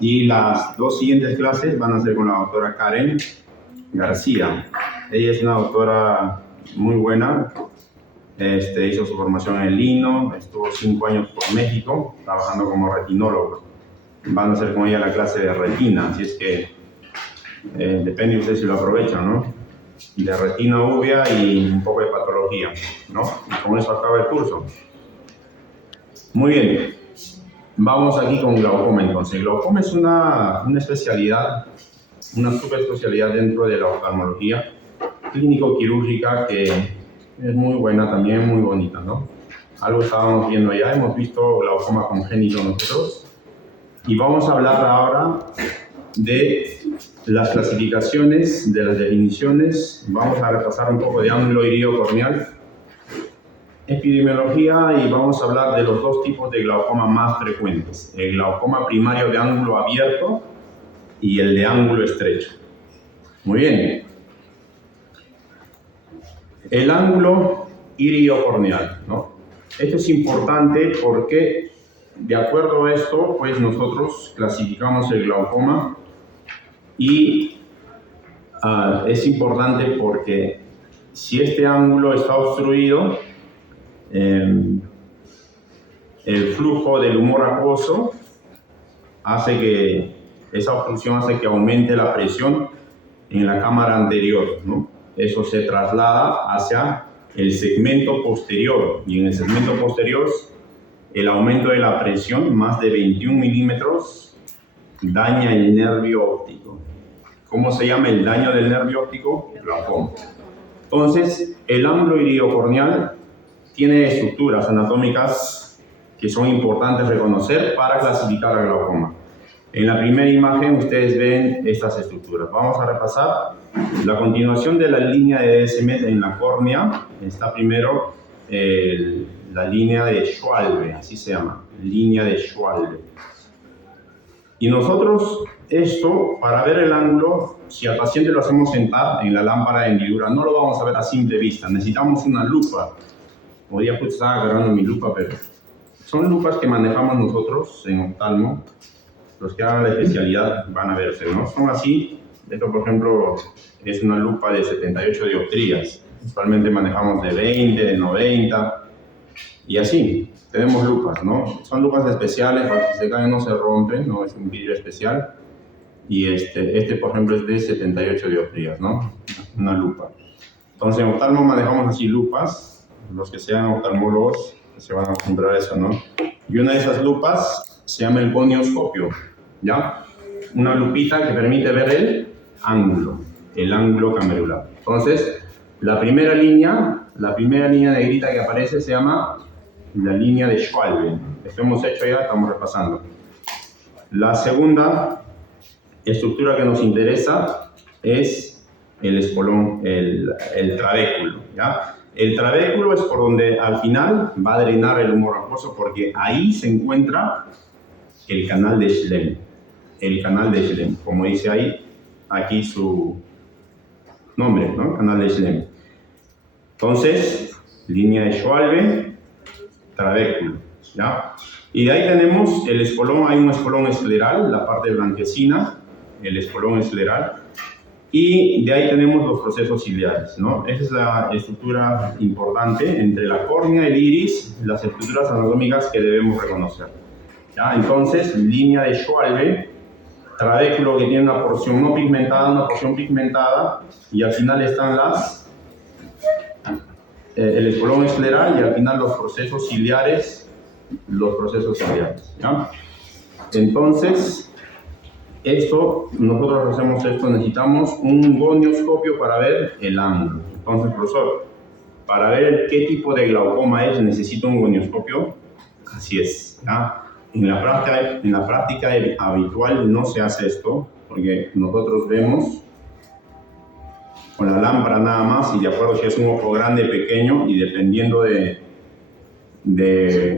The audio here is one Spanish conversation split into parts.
Y las dos siguientes clases van a ser con la doctora Karen García. Ella es una doctora muy buena. Hizo su formación en el Lino, estuvo 5 años por México trabajando como retinólogo. Van a hacer con ella la clase de retina, así es que depende de usted si lo aprovechan, ¿no? De retina uvea y un poco de patología, ¿no? Y con eso acaba el curso. Muy bien, vamos aquí con glaucoma entonces. Glaucoma es una especialidad, una subespecialidad dentro de la oftalmología clínico-quirúrgica que es muy buena también, muy bonita, ¿no? Algo estábamos viendo ya, hemos visto glaucoma congénito nosotros y vamos a hablar ahora de las clasificaciones, de las definiciones. Vamos a repasar un poco de ángulo irido-corneal, epidemiología y vamos a hablar de los dos tipos de glaucoma más frecuentes, el glaucoma primario de ángulo abierto y el de ángulo estrecho. Muy bien. El ángulo irido-corneal, ¿no? Esto es importante porque de acuerdo a esto, pues nosotros clasificamos el glaucoma y es importante porque si este ángulo está obstruido, el flujo del humor acuoso hace que, esa obstrucción hace que aumente la presión en la cámara anterior, ¿no? Eso se traslada hacia el segmento posterior y en el segmento posterior el aumento de la presión, más de 21 milímetros, daña el nervio óptico. ¿Cómo se llama el daño del nervio óptico? Glaucoma. Entonces, el ángulo irido-corneal tiene estructuras anatómicas que son importantes reconocer para clasificar el glaucoma. En la primera imagen ustedes ven estas estructuras. Vamos a repasar la continuación de la línea de Descemet en la córnea. Está primero la línea de Schwalbe, así se llama, línea de Schwalbe. Y nosotros esto, para ver el ángulo, si al paciente lo hacemos sentar en la lámpara de hendidura, no lo vamos a ver a simple vista, necesitamos una lupa. Hoy día pues estaba agarrando mi lupa, pero son lupas que manejamos nosotros en oftalmo. Los que hagan la especialidad van a verse, ¿no? Son así. Esto, por ejemplo, es una lupa de 78 dioptrías. Usualmente manejamos de 20, de 90 y así. Tenemos lupas, ¿no? Son lupas especiales para que se caen no se rompen, ¿no? Es un vidrio especial. Y por ejemplo, es de 78 dioptrías, ¿no? Una lupa. Entonces, en oftalmo manejamos así lupas. Los que sean oftalmólogos se van a acostumbrar a eso, ¿no? Y una de esas lupas se llama el gonioscopio, ¿ya? Una lupita que permite ver el ángulo camerular. Entonces, la primera línea negrita que aparece se llama la línea de Schwalbe. Esto hemos hecho ya, estamos repasando. La segunda estructura que nos interesa es el espolón, el trabéculo, ¿ya? El trabéculo es por donde al final va a drenar el humor acuoso porque ahí se encuentra el canal de Schlemm. El canal de Schlemm, como dice ahí, aquí su nombre, ¿no? Canal de Schlemm. Entonces, línea de Schwalbe, trabéculo, ¿ya? Y de ahí tenemos el espolón, hay un espolón escleral, la parte blanquecina, el espolón escleral, y de ahí tenemos los procesos ciliares, ¿no? Esa es la estructura importante entre la córnea, el iris, las estructuras anatómicas que debemos reconocer, ¿ya? Entonces, línea de Schwalbe, trabéculo que tiene una porción no pigmentada, una porción pigmentada, y al final están el espolón escleral y al final los procesos ciliares, ¿ya? Entonces, nosotros hacemos esto, necesitamos un gonioscopio para ver el ángulo. Entonces, profesor, para ver qué tipo de glaucoma es, necesito un gonioscopio. Así es, ¿ya? En la práctica habitual no se hace esto, porque nosotros vemos con la lámpara nada más y de acuerdo si es un ojo grande, pequeño y dependiendo de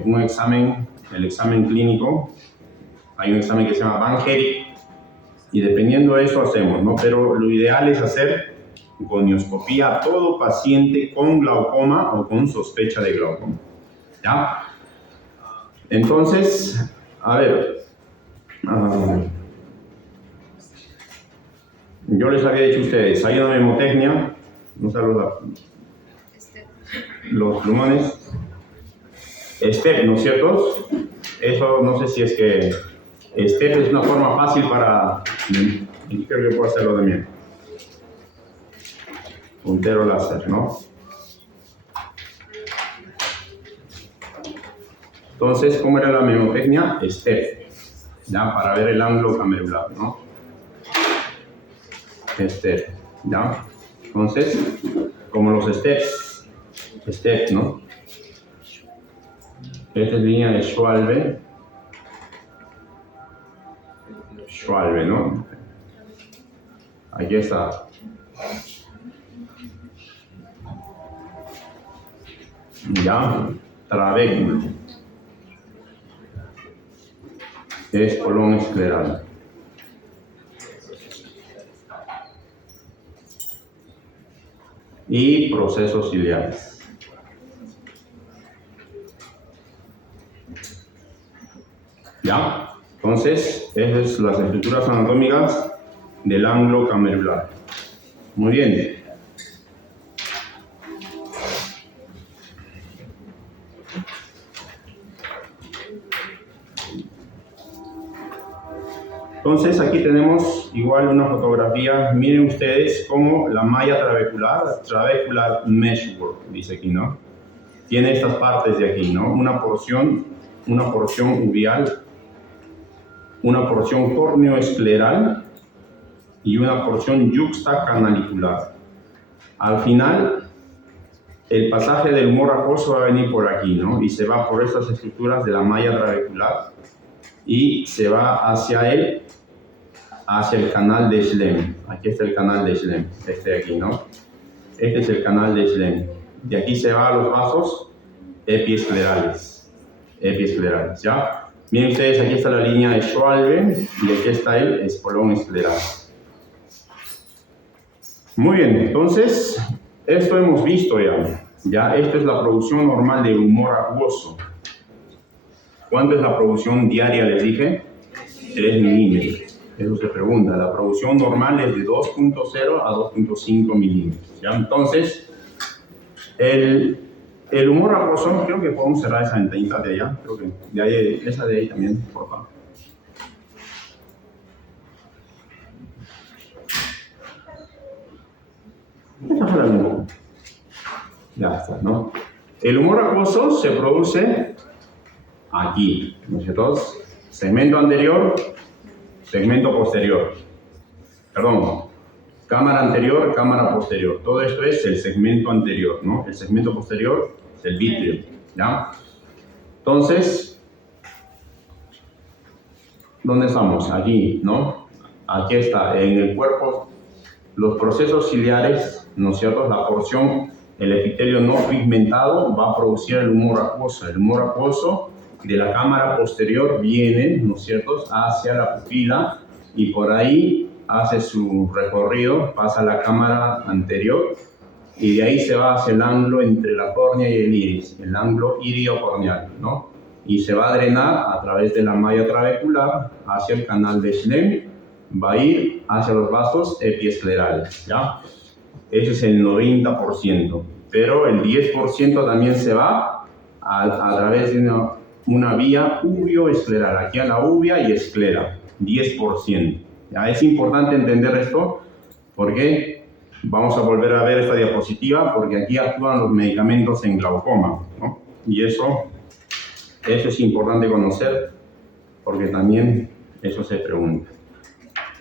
un examen, el examen clínico, hay un examen que se llama Van Herk y dependiendo de eso hacemos, ¿no? Pero lo ideal es hacer gonioscopía a todo paciente con glaucoma o con sospecha de glaucoma, ¿ya? Entonces, a ver, yo les había dicho a ustedes, hay una memotecnia, no sé los plumones, STEP, ¿no es cierto? Eso no sé si es que STEP es una forma fácil para, creo que puedo hacerlo también. Puntero láser, ¿no? Entonces, ¿cómo era la memotecnia? STEP, ¿ya? Para ver el ángulo camerular, ¿no? STEP, ¿ya? Entonces, como los steps, ¿no? Esta es línea de Schwalbe, ¿no? Aquí está. Ya, trabéculo. Es colon escleral. Y procesos ciliares. ¿Ya? Entonces, esas son las estructuras anatómicas del ángulo camerular. Muy bien. Entonces, aquí tenemos igual una fotografía. Miren ustedes cómo la malla trabecular meshwork, dice aquí, ¿no? Tiene estas partes de aquí, ¿no? Una porción uveal, una porción córneo-escleral y una porción yuxtacanalicular. Al final, el pasaje del humor acuoso va a venir por aquí, ¿no? Y se va por estas estructuras de la malla trabecular y se va hacia el canal de Schlemm. Aquí está el canal de Schlemm, este de aquí, ¿no? Este es el canal de Schlemm. De aquí se va a los vasos epiesclerales, ¿ya? Miren ustedes, aquí está la línea de Schwalbe y aquí está el espolón escleral. Muy bien, entonces, esto hemos visto ya. Ya, esta es la producción normal de humor acuoso. ¿Cuánto es la producción diaria, les dije? 3 milímetros. Eso se pregunta. La producción normal es de 2.0 a 2.5 milímetros. ¿Ya? Entonces, el humor acuoso, creo que podemos cerrar esa ventanita de allá. Creo que de ahí, esa de ahí también, por favor. Ya está, ¿no? El humor acuoso se produce aquí, ¿no es cierto? Segmento anterior, segmento posterior. Perdón, cámara anterior, cámara posterior. Todo esto es el segmento anterior, ¿no? El segmento posterior es el vítreo, ¿ya? Entonces, ¿dónde estamos? Aquí, ¿no? Aquí está, en el cuerpo, los procesos ciliares, ¿no es cierto? La porción, el epitelio no pigmentado va a producir el humor acuoso. El humor acuoso de la cámara posterior viene, ¿no es cierto?, hacia la pupila y por ahí hace su recorrido, pasa a la cámara anterior y de ahí se va hacia el ángulo entre la córnea y el iris, el ángulo irio-corneal, ¿no? Y se va a drenar a través de la malla trabecular hacia el canal de Schlemm, va a ir hacia los vasos epiesclerales, ¿ya? Ese es el 90%, pero el 10% también se va a través de una vía uvio-escleral, aquí a la uvia y esclera, 10%. ¿Ya? Es importante entender esto porque vamos a volver a ver esta diapositiva porque aquí actúan los medicamentos en glaucoma, ¿no? Y eso es importante conocer porque también eso se pregunta.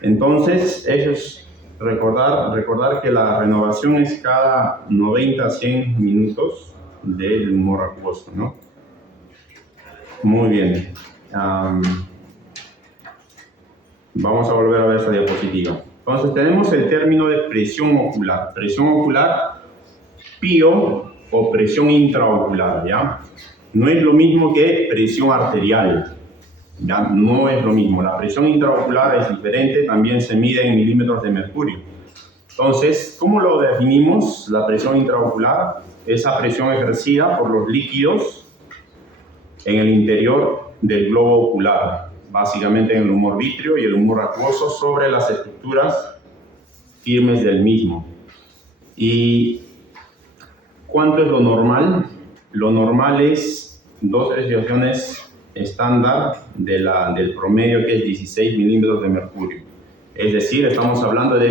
Entonces, eso es recordar que la renovación es cada 90 a 100 minutos del humor acuoso, ¿no? Muy bien. Vamos a volver a ver esta diapositiva. Entonces, tenemos el término de presión ocular. Presión ocular, pío o presión intraocular, ¿ya? No es lo mismo que presión arterial. Ya no es lo mismo, la presión intraocular es diferente, también se mide en milímetros de mercurio. Entonces, ¿cómo lo definimos? La presión intraocular, esa presión ejercida por los líquidos en el interior del globo ocular, básicamente en el humor vítreo y el humor acuoso sobre las estructuras firmes del mismo. ¿Y cuánto es lo normal? Lo normal es 2 desviaciones estándar del promedio, que es 16 milímetros de mercurio. Es decir, estamos hablando de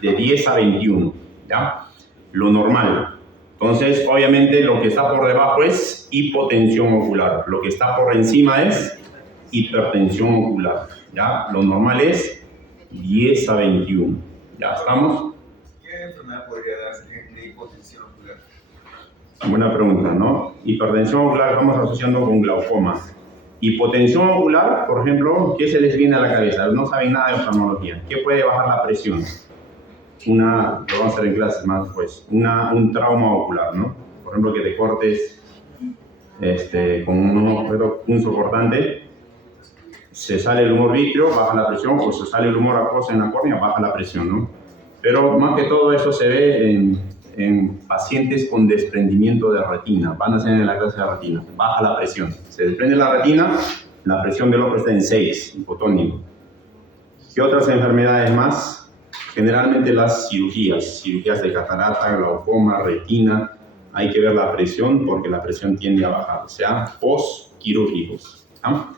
10 a 21, ¿ya? Lo normal. Entonces, obviamente, lo que está por debajo es hipotensión ocular. Lo que está por encima es hipertensión ocular, ¿ya? Lo normal es 10 a 21. ¿Ya estamos? ¿Qué enfermedad podría darse de hipotensión ocular? Buena pregunta, ¿no? Hipertensión ocular estamos asociando con glaucoma. Hipotensión ocular, por ejemplo, ¿qué se les viene a la cabeza? No saben nada de oftalmología. ¿Qué puede bajar la presión? Lo vamos a hacer en clases más después, un trauma ocular, ¿no? Por ejemplo, que te cortes con un objeto punzocortante, se sale el humor vítreo, baja la presión, o se sale el humor acuoso en la córnea, baja la presión, ¿no? Pero más que todo eso se ve en pacientes con desprendimiento de retina. Van a hacer en la clase de retina, baja la presión. Se desprende la retina, la presión del ojo está en 6, hipotónico. ¿Qué otras enfermedades más? Generalmente las cirugías de catarata, glaucoma, retina, hay que ver la presión porque la presión tiende a bajar, o sea, postquirúrgicos. ¿Ah?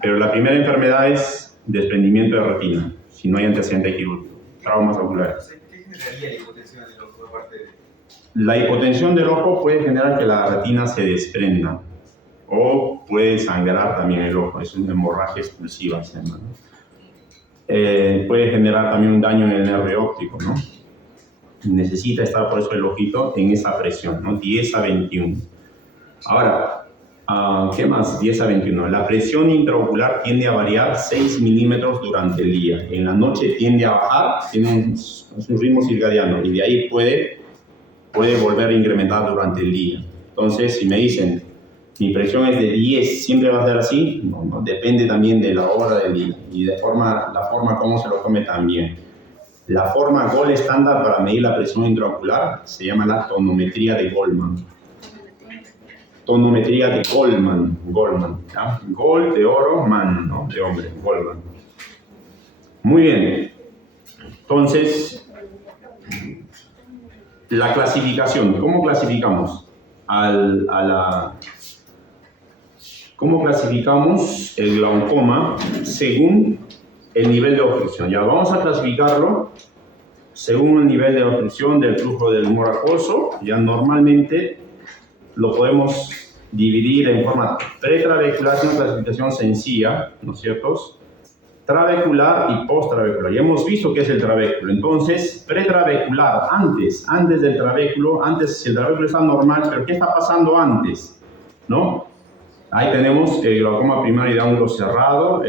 Pero la primera enfermedad es desprendimiento de retina, si no hay antecedente quirúrgico, traumas oculares. ¿Qué generaría la hipotensión del ojo aparte de...? La hipotensión del ojo puede generar que la retina se desprenda o puede sangrar también el ojo, es una hemorragia expulsiva, se llama, ¿no? Puede generar también un daño en el nervio óptico, ¿no? Necesita estar por eso el ojito en esa presión, ¿no? 10 a 21. Ahora, ¿qué más? 10 a 21. La presión intraocular tiende a variar 6 milímetros durante el día. En la noche tiende a bajar, tiene un ritmo circadiano y de ahí puede volver a incrementar durante el día. Entonces, si me dicen, mi presión es de 10, ¿siempre va a ser así? No, depende también de la hora del día y la forma como se lo come también. La forma GOL estándar para medir la presión intraocular se llama la tonometría de Goldman. Tonometría de Goldman, ¿ya? Gold de oro, man, ¿no? De hombre, Goldman. Muy bien. Entonces, la clasificación. ¿Cómo clasificamos? ¿Cómo clasificamos el glaucoma según el nivel de obstrucción? Ya vamos a clasificarlo según el nivel de obstrucción del flujo del humor acuoso. Ya normalmente lo podemos dividir en forma pretrabecular, es una clasificación sencilla, ¿no es cierto? Trabecular y posttrabecular. Ya hemos visto qué es el trabéculo. Entonces, pretrabecular, antes del trabéculo, si el trabéculo está normal, pero ¿qué está pasando antes? ¿No? Ahí tenemos el glaucoma primario de ángulo cerrado,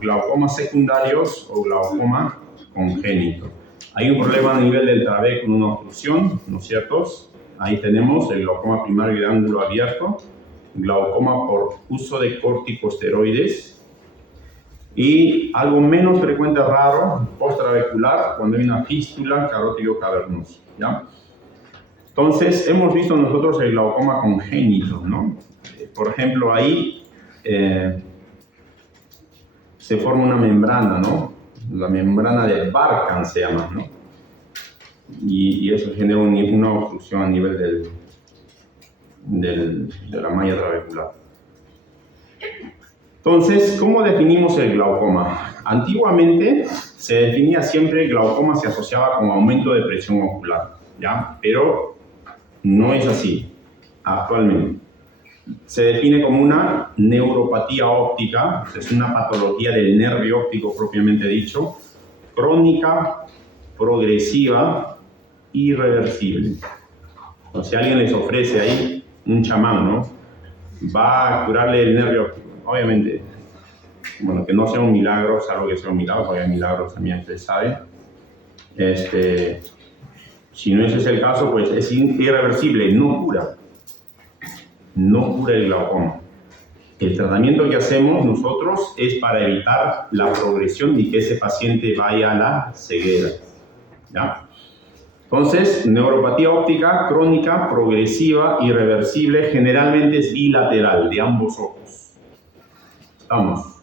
glaucomas secundarios o glaucoma congénito. Hay un problema a nivel del trabéculo, una obstrucción, ¿no es cierto? Ahí tenemos el glaucoma primario de ángulo abierto, glaucoma por uso de corticosteroides y algo menos frecuente, raro, posttrabecular, cuando hay una fístula carótido cavernoso, ¿ya? Entonces, hemos visto nosotros el glaucoma congénito, ¿no? Por ejemplo, ahí se forma una membrana, ¿no? La membrana de Barkan se llama, ¿no? Y eso genera una obstrucción a nivel de la malla trabecular. Entonces, ¿cómo definimos el glaucoma? Antiguamente se definía siempre el glaucoma, se asociaba con aumento de presión ocular, ¿ya? Pero no es así actualmente. Se define como una neuropatía óptica, es una patología del nervio óptico propiamente dicho, crónica, progresiva, irreversible. O sea, alguien les ofrece ahí un chamán, ¿no? Va a curarle el nervio óptico. Obviamente, bueno, que no sea un milagro, salvo que sea un milagro, porque hay milagros también, ustedes saben. Si no ese es el caso, pues es irreversible, no cura. No cura el glaucoma. El tratamiento que hacemos nosotros es para evitar la progresión y que ese paciente vaya a la ceguera, ¿ya? Entonces, neuropatía óptica crónica, progresiva, irreversible, generalmente es bilateral, de ambos ojos. Vamos.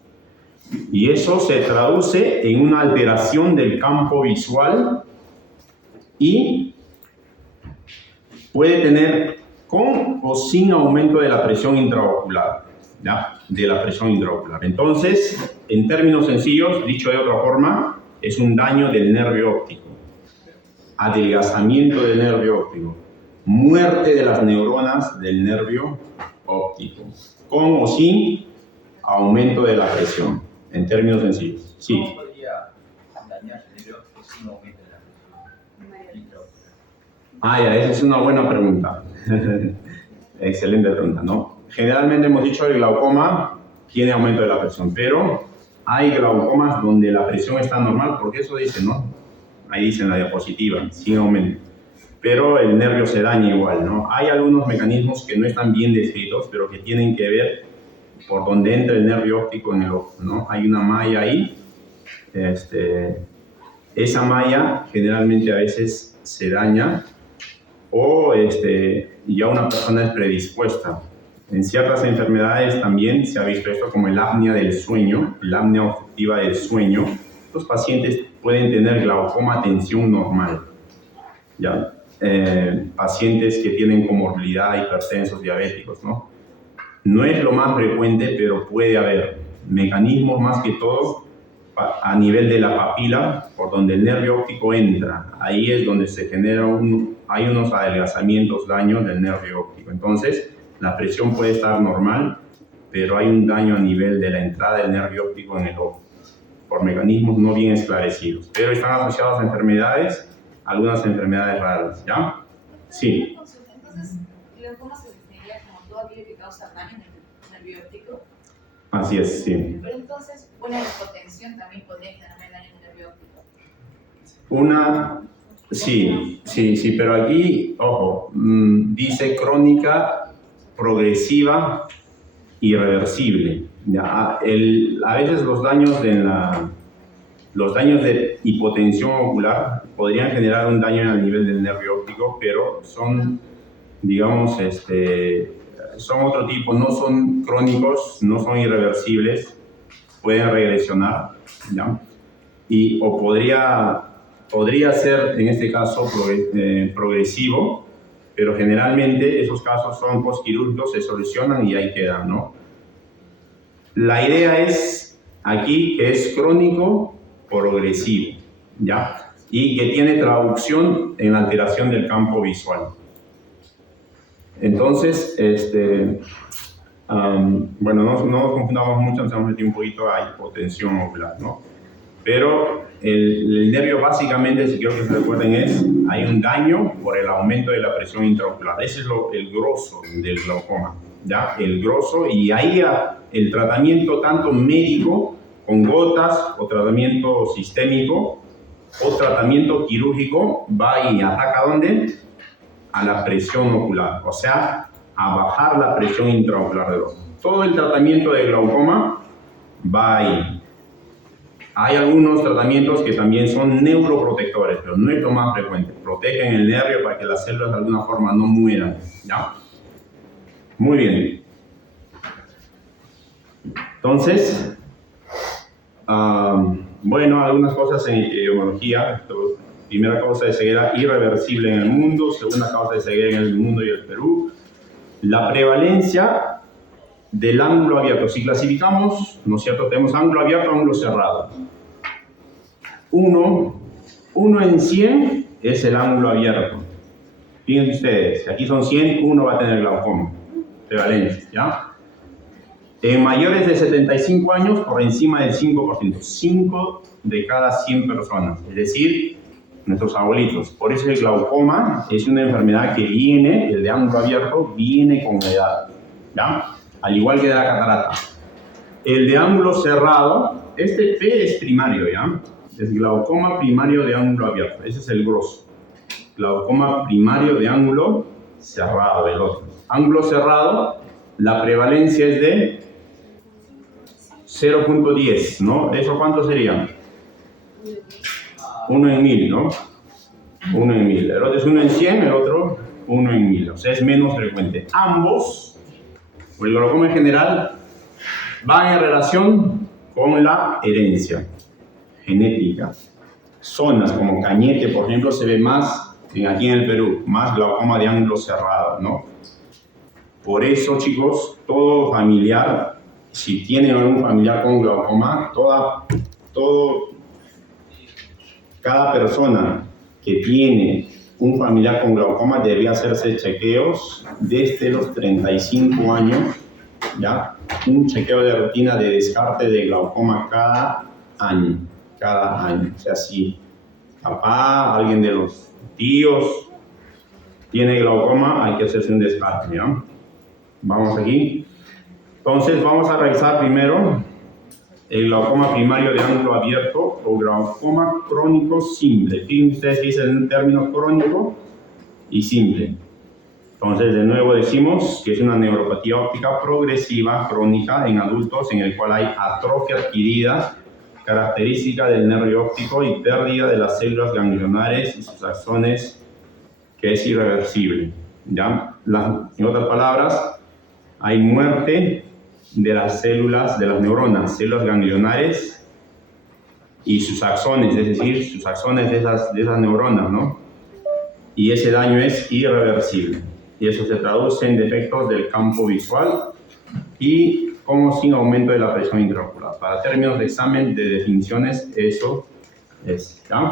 Y eso se traduce en una alteración del campo visual y puede tener con o sin aumento de la presión intraocular, ¿ya? De la presión intraocular. Entonces, en términos sencillos, dicho de otra forma, es un daño del nervio óptico, adelgazamiento del nervio óptico, muerte de las neuronas del nervio óptico, con o sin aumento de la presión, en términos sencillos. Sí. ¿Cómo podría dañar el nervio óptico sin aumento de la presión intraocular? Ya, esa es una buena pregunta. Excelente pregunta, ¿no? Generalmente hemos dicho que el glaucoma tiene aumento de la presión, pero hay glaucomas donde la presión está normal, porque eso dice, ¿no? Ahí dice en la diapositiva, sin aumento. Pero el nervio se daña igual, ¿no? Hay algunos mecanismos que no están bien descritos, pero que tienen que ver por donde entra el nervio óptico en el ojo, ¿no? Hay una malla ahí. Esa malla generalmente a veces se daña o ya una persona es predispuesta. En ciertas enfermedades también se ha visto esto como el apnea del sueño, la apnea obstructiva del sueño. Los pacientes pueden tener glaucoma tensión normal, ¿ya? Pacientes que tienen comorbilidad, hipertensos, diabéticos, ¿no? No es lo más frecuente, pero puede haber mecanismos más que todo a nivel de la papila, por donde el nervio óptico entra. Ahí es donde se genera hay unos adelgazamientos, daños del nervio óptico. Entonces, la presión puede estar normal, pero hay un daño a nivel de la entrada del nervio óptico en el ojo, por mecanismos no bien esclarecidos. Pero están asociados a enfermedades, algunas enfermedades raras, ¿ya? Sí. Entonces, ¿glaucoma se definiría como todo aquello que causa daño en el nervio óptico? Así es, sí. Pero entonces, una hipotensión también podría generarme daño en el nervio óptico. Sí, pero aquí, ojo, dice crónica, progresiva, irreversible. Ya, a veces los daños de hipotensión ocular podrían generar un daño al nivel del nervio óptico, pero son, digamos, son otro tipo, no son crónicos, no son irreversibles, pueden regresionar, ¿ya? O podría ser, en este caso, progresivo, pero generalmente esos casos son postquirúrgicos, se solucionan y ahí quedan, ¿no? La idea es aquí que es crónico progresivo, ¿ya? Y que tiene traducción en la alteración del campo visual. Entonces, bueno, no nos confundamos mucho, nos hemos metido un poquito a hipotensión ocular, ¿no? Pero el nervio básicamente, si quiero que se recuerden, hay un daño por el aumento de la presión intraocular. Ese es el grosso del glaucoma, ¿ya? El grosso, y ahí el tratamiento tanto médico, con gotas, o tratamiento sistémico, o tratamiento quirúrgico, va y ataca ¿dónde? A la presión ocular, o sea, a bajar la presión intraocular del ojo. Todo el tratamiento de glaucoma va ahí. Hay algunos tratamientos que también son neuroprotectores, pero no es lo más frecuente. Protegen el nervio para que las células de alguna forma no mueran, ¿ya? Muy bien. Entonces, bueno, algunas cosas en epidemiología. Primera causa de ceguera irreversible en el mundo, segunda causa de ceguera en el mundo y el Perú. La prevalencia del ángulo abierto. Si clasificamos, ¿no es cierto? Tenemos ángulo abierto, ángulo cerrado. 1 en 100 es el ángulo abierto. Fíjense ustedes, si aquí son 100, uno va a tener glaucoma. Prevalencia, ¿ya? En mayores de 75 años, por encima del 5%. 5 de cada 100 personas. Es decir, nuestros abuelitos. Por eso el glaucoma es una enfermedad que viene, el de ángulo abierto, viene con la edad, ¿ya? Al igual que de la catarata. El de ángulo cerrado, P es primario, ¿ya? Es glaucoma primario de ángulo abierto. Ese es el grosso. Glaucoma primario de ángulo cerrado, el otro. Ángulo cerrado, la prevalencia es de 0.10, ¿no? ¿Eso cuánto sería? 1 en 1000, ¿no? 1 en 1000. El otro es 1 en 100, el otro 1 en 1000. O sea, es menos frecuente. Ambos, o el glaucoma en general, van en relación con la herencia genética. Zonas como Cañete, por ejemplo, se ve más aquí en el Perú, más glaucoma de ángulo cerrado, ¿no? Por eso, chicos, todo familiar, si tienen algún familiar con glaucoma, cada persona que tiene un familiar con glaucoma debería hacerse chequeos desde los 35 años, ¿ya? Un chequeo de rutina de descarte de glaucoma cada año. O sea, si papá, alguien de los tíos tiene glaucoma, hay que hacerse un descarte, ¿ya? Vamos aquí. Entonces, vamos a revisar primero el glaucoma primario de ángulo abierto o glaucoma crónico simple. Fíjense ustedes que dice el término crónico y simple. Entonces, de nuevo decimos que es una neuropatía óptica progresiva crónica en adultos en el cual hay atrofia adquirida, característica del nervio óptico y pérdida de las células ganglionares y sus axones, que es irreversible. ¿Ya? En otras palabras, hay muerte de las células, de las neuronas, células ganglionares y sus axones, es decir, sus axones de esas neuronas, ¿no? Y ese daño es irreversible. Y eso se traduce en defectos del campo visual y como sin aumento de la presión intraocular. Para términos de examen de definiciones, eso es, ¿ya?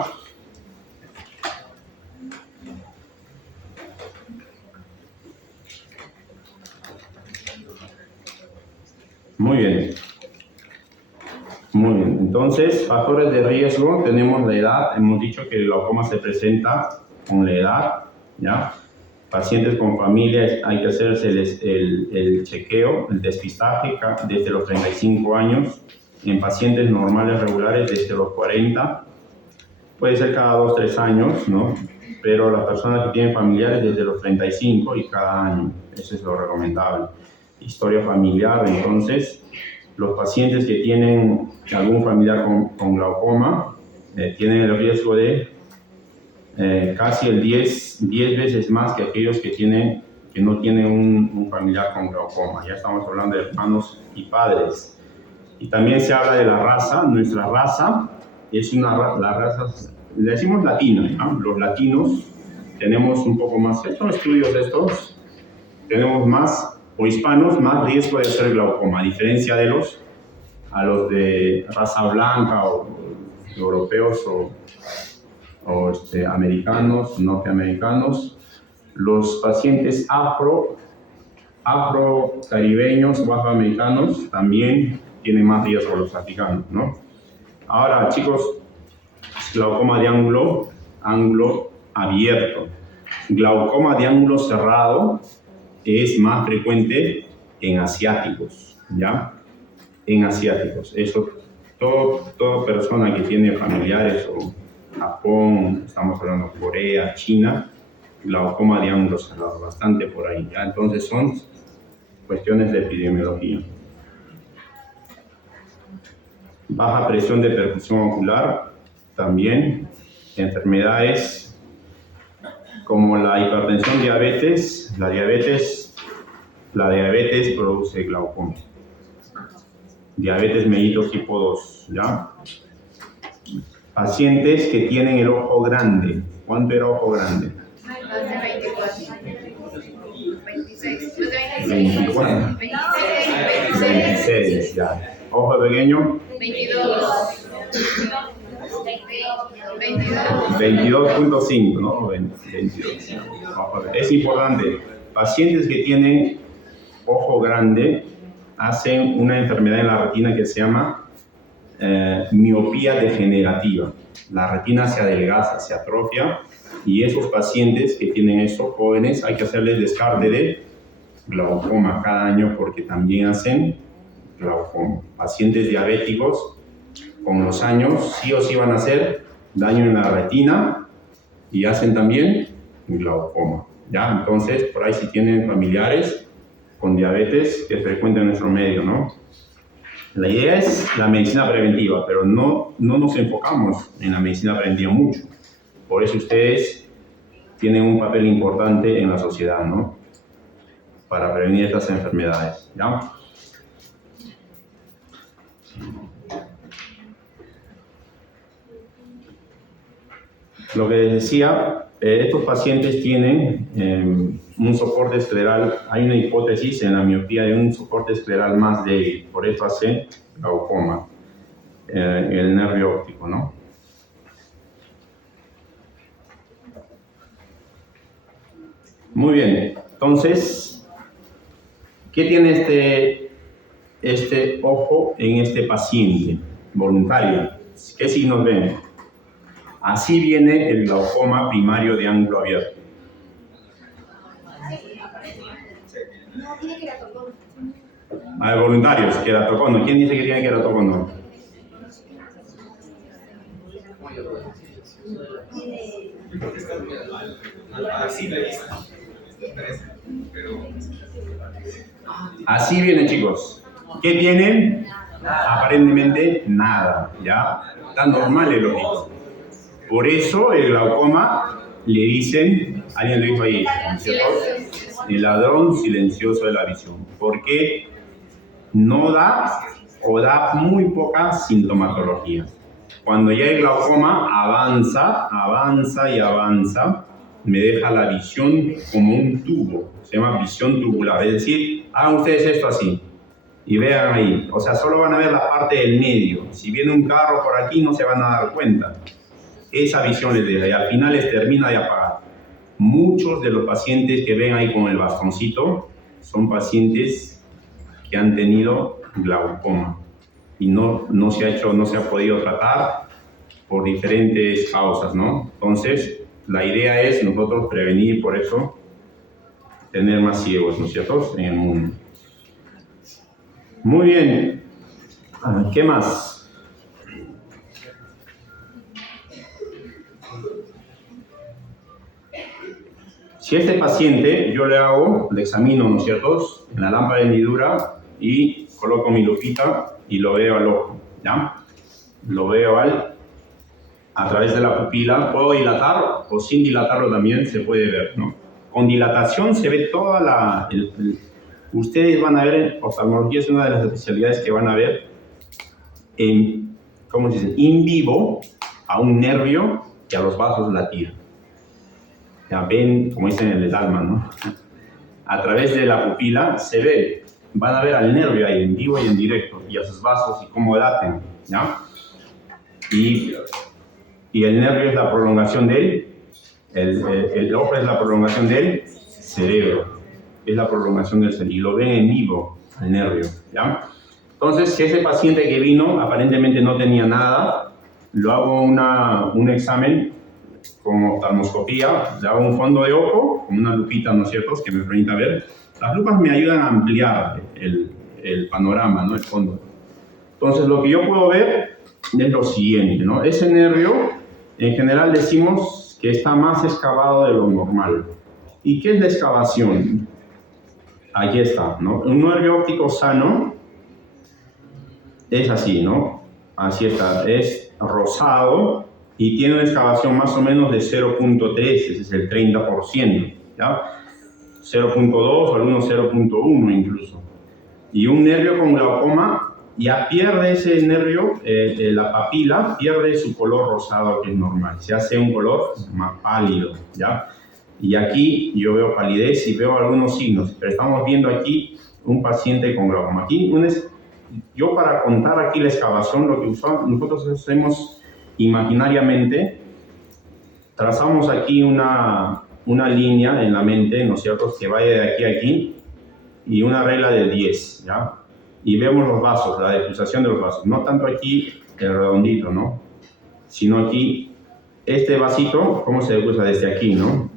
Muy bien. Muy bien. Entonces, factores de riesgo, tenemos la edad. Hemos dicho que el glaucoma se presenta con la edad, ¿ya? Pacientes con familia, hay que hacerse el chequeo, el despistaje desde los 35 años. En pacientes normales regulares desde los 40. Puede ser cada 2-3 años, ¿no? Pero las personas que tienen familiares desde los 35 y cada año. Eso es lo recomendable. Historia familiar, entonces, los pacientes que tienen algún familiar con glaucoma tienen el riesgo de casi el 10 veces más que aquellos que no tienen un familiar con glaucoma. Ya estamos hablando de hermanos y padres. Y también se habla de la raza. Nuestra raza es la raza, le decimos latina, ¿no? Los latinos tenemos un poco más, son estudios de estos, tenemos más, o hispanos, más riesgo de hacer glaucoma, a diferencia de a los de raza blanca o europeos o americanos, norteamericanos. Los pacientes afro-caribeños o afroamericanos también tienen más riesgo los africanos, ¿no? Ahora, chicos, glaucoma de ángulo abierto. Glaucoma de ángulo cerrado es más frecuente en asiáticos, ¿ya? En asiáticos. Eso, toda persona que tiene familiares o Japón, estamos hablando de Corea, China, glaucoma de ángulo cerrado, bastante por ahí, ¿ya? Entonces son cuestiones de epidemiología. Baja presión de perfusión ocular, también enfermedades como la hipertensión, diabetes, la diabetes produce glaucoma. Diabetes mellitus tipo 2, ¿ya? Pacientes que tienen el ojo grande. ¿Cuánto era ojo grande? 24. 26, ya. Ojo pequeño. 22.5, ¿no? 22. Es importante. Pacientes que tienen ojo grande hacen una enfermedad en la retina que se llama miopía degenerativa. La retina se adelgaza, se atrofia, y esos pacientes que tienen eso, jóvenes, hay que hacerles descarte de glaucoma cada año porque también hacen glaucoma. Pacientes diabéticos, con los años, sí o sí van a hacer daño en la retina y hacen también glaucoma, ¿ya? Entonces, por ahí si tienen familiares con diabetes, que es frecuente en nuestro medio, ¿no? La idea es la medicina preventiva, pero no nos enfocamos en la medicina preventiva mucho. Por eso ustedes tienen un papel importante en la sociedad, ¿no? Para prevenir estas enfermedades, ¿ya? Lo que les decía, estos pacientes tienen un soporte escleral, hay una hipótesis en la miopía de un soporte escleral más débil, por eso hace glaucoma, el nervio óptico, ¿no? Muy bien, entonces, ¿qué tiene este ojo en este paciente voluntario? ¿Qué signos ven? Así viene el glaucoma primario de ángulo abierto. No, tiene queratocono. A ver, voluntarios, queratocono. ¿Quién dice que tiene queratocono? Así viene, chicos. ¿Qué tienen? Aparentemente nada, ¿ya? Está normal el ojito. Por eso el glaucoma le dicen, alguien lo dijo ahí, ¿cierto? El ladrón silencioso de la visión. Porque no da o da muy poca sintomatología. Cuando ya el glaucoma avanza y avanza, me deja la visión como un tubo, se llama visión tubular. Es decir, hagan ustedes esto así y vean ahí, o sea, solo van a ver la parte del medio. Si viene un carro por aquí no se van a dar cuenta. Esa visión les deja y al final les termina de apagar. Muchos de los pacientes que ven ahí con el bastoncito son pacientes que han tenido glaucoma y no se ha podido tratar por diferentes causas, ¿no? Entonces, la idea es nosotros prevenir, por eso, tener más ciegos, ¿no es cierto?, en el mundo. Muy bien. ¿Qué más? Si este paciente, yo le examino, ¿no es cierto?, en la lámpara de hendidura y coloco mi lupita y lo veo al ojo, ¿ya? Lo veo a través de la pupila. Puedo dilatar o sin dilatarlo también se puede ver, ¿no? Con dilatación se ve toda ustedes van a ver, oftalmología es una de las especialidades que van a ver ¿cómo se dice? In vivo a un nervio y a los vasos latir. Ya ven, como dicen en el alma, ¿no? A través de la pupila se ve, van a ver al nervio ahí en vivo y en directo, y a sus vasos y cómo laten, ¿ya? Y el nervio es la prolongación de el ojo es la prolongación del cerebro, es la prolongación del cerebro, y lo ven en vivo, el nervio, ¿ya? Entonces, si ese paciente que vino aparentemente no tenía nada, lo hago un examen con oftalmoscopía, le hago un fondo de ojo, con una lupita, ¿no es cierto?, que me permita ver. Las lupas me ayudan a ampliar el panorama, ¿no?, el fondo. Entonces, lo que yo puedo ver es lo siguiente, ¿no? Ese nervio, en general decimos que está más excavado de lo normal. ¿Y qué es la excavación? Aquí está, ¿no? Un nervio óptico sano es así, ¿no? Así está, es rosado y tiene una excavación más o menos de 0.3, ese es el 30%, ¿ya? 0.2, algunos 0.1 incluso. Y un nervio con glaucoma ya pierde ese nervio, la papila pierde su color rosado que es normal, se hace un color más pálido, ¿ya? Y aquí yo veo palidez y veo algunos signos, pero estamos viendo aquí un paciente con glaucoma. Aquí yo para contar aquí la excavación, lo que nosotros hacemos imaginariamente, trazamos aquí una línea en la mente, ¿no es cierto?, que vaya de aquí a aquí, y una regla de 10, ¿ya? Y vemos los vasos, la defusación de los vasos, no tanto aquí el redondito, ¿no?, sino aquí, este vasito, ¿cómo se defusa? Desde aquí, ¿no?,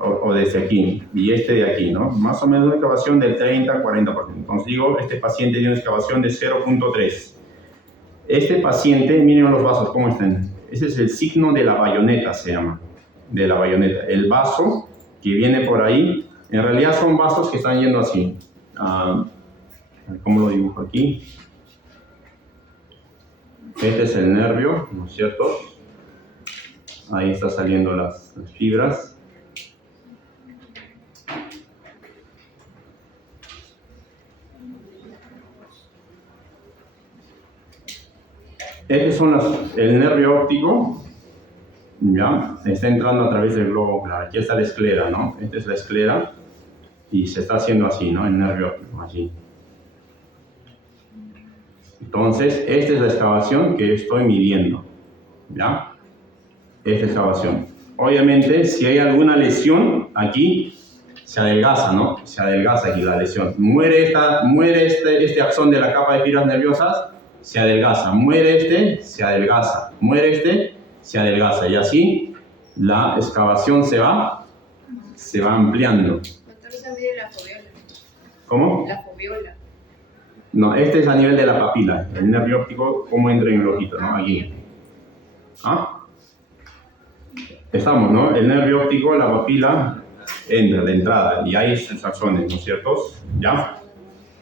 o desde aquí, y este de aquí, ¿no? Más o menos una excavación del 30-40%. Entonces digo, este paciente tiene una excavación de 0.3. Este paciente, miren los vasos, ¿cómo están? Ese es el signo de la bayoneta, se llama, de la bayoneta. El vaso que viene por ahí, en realidad son vasos que están yendo así. ¿Cómo lo dibujo aquí? Este es el nervio, ¿no es cierto? Ahí están saliendo las fibras. Estos son el nervio óptico, ya está entrando a través del globo ocular. Aquí está la esclera, ¿no? Esta es la esclera y se está haciendo así, ¿no? El nervio óptico, así. Entonces, esta es la excavación que estoy midiendo, ¿ya? Esta excavación. Obviamente, si hay alguna lesión aquí, se adelgaza, ¿no? Se adelgaza aquí la lesión. Muere este axón de la capa de fibras nerviosas, se adelgaza. Muere este, se adelgaza. Muere este, se adelgaza. Y así la excavación se va ampliando. Doctor, se mide la foviola. ¿Cómo? La foviola. No, este es a nivel de la papila. El nervio óptico, cómo entra en el ojito, ¿no? Aquí. ¿Ah? Estamos, ¿no? El nervio óptico, la papila, entra, la entrada, y hay sus axones, ¿no es cierto? ¿Ya?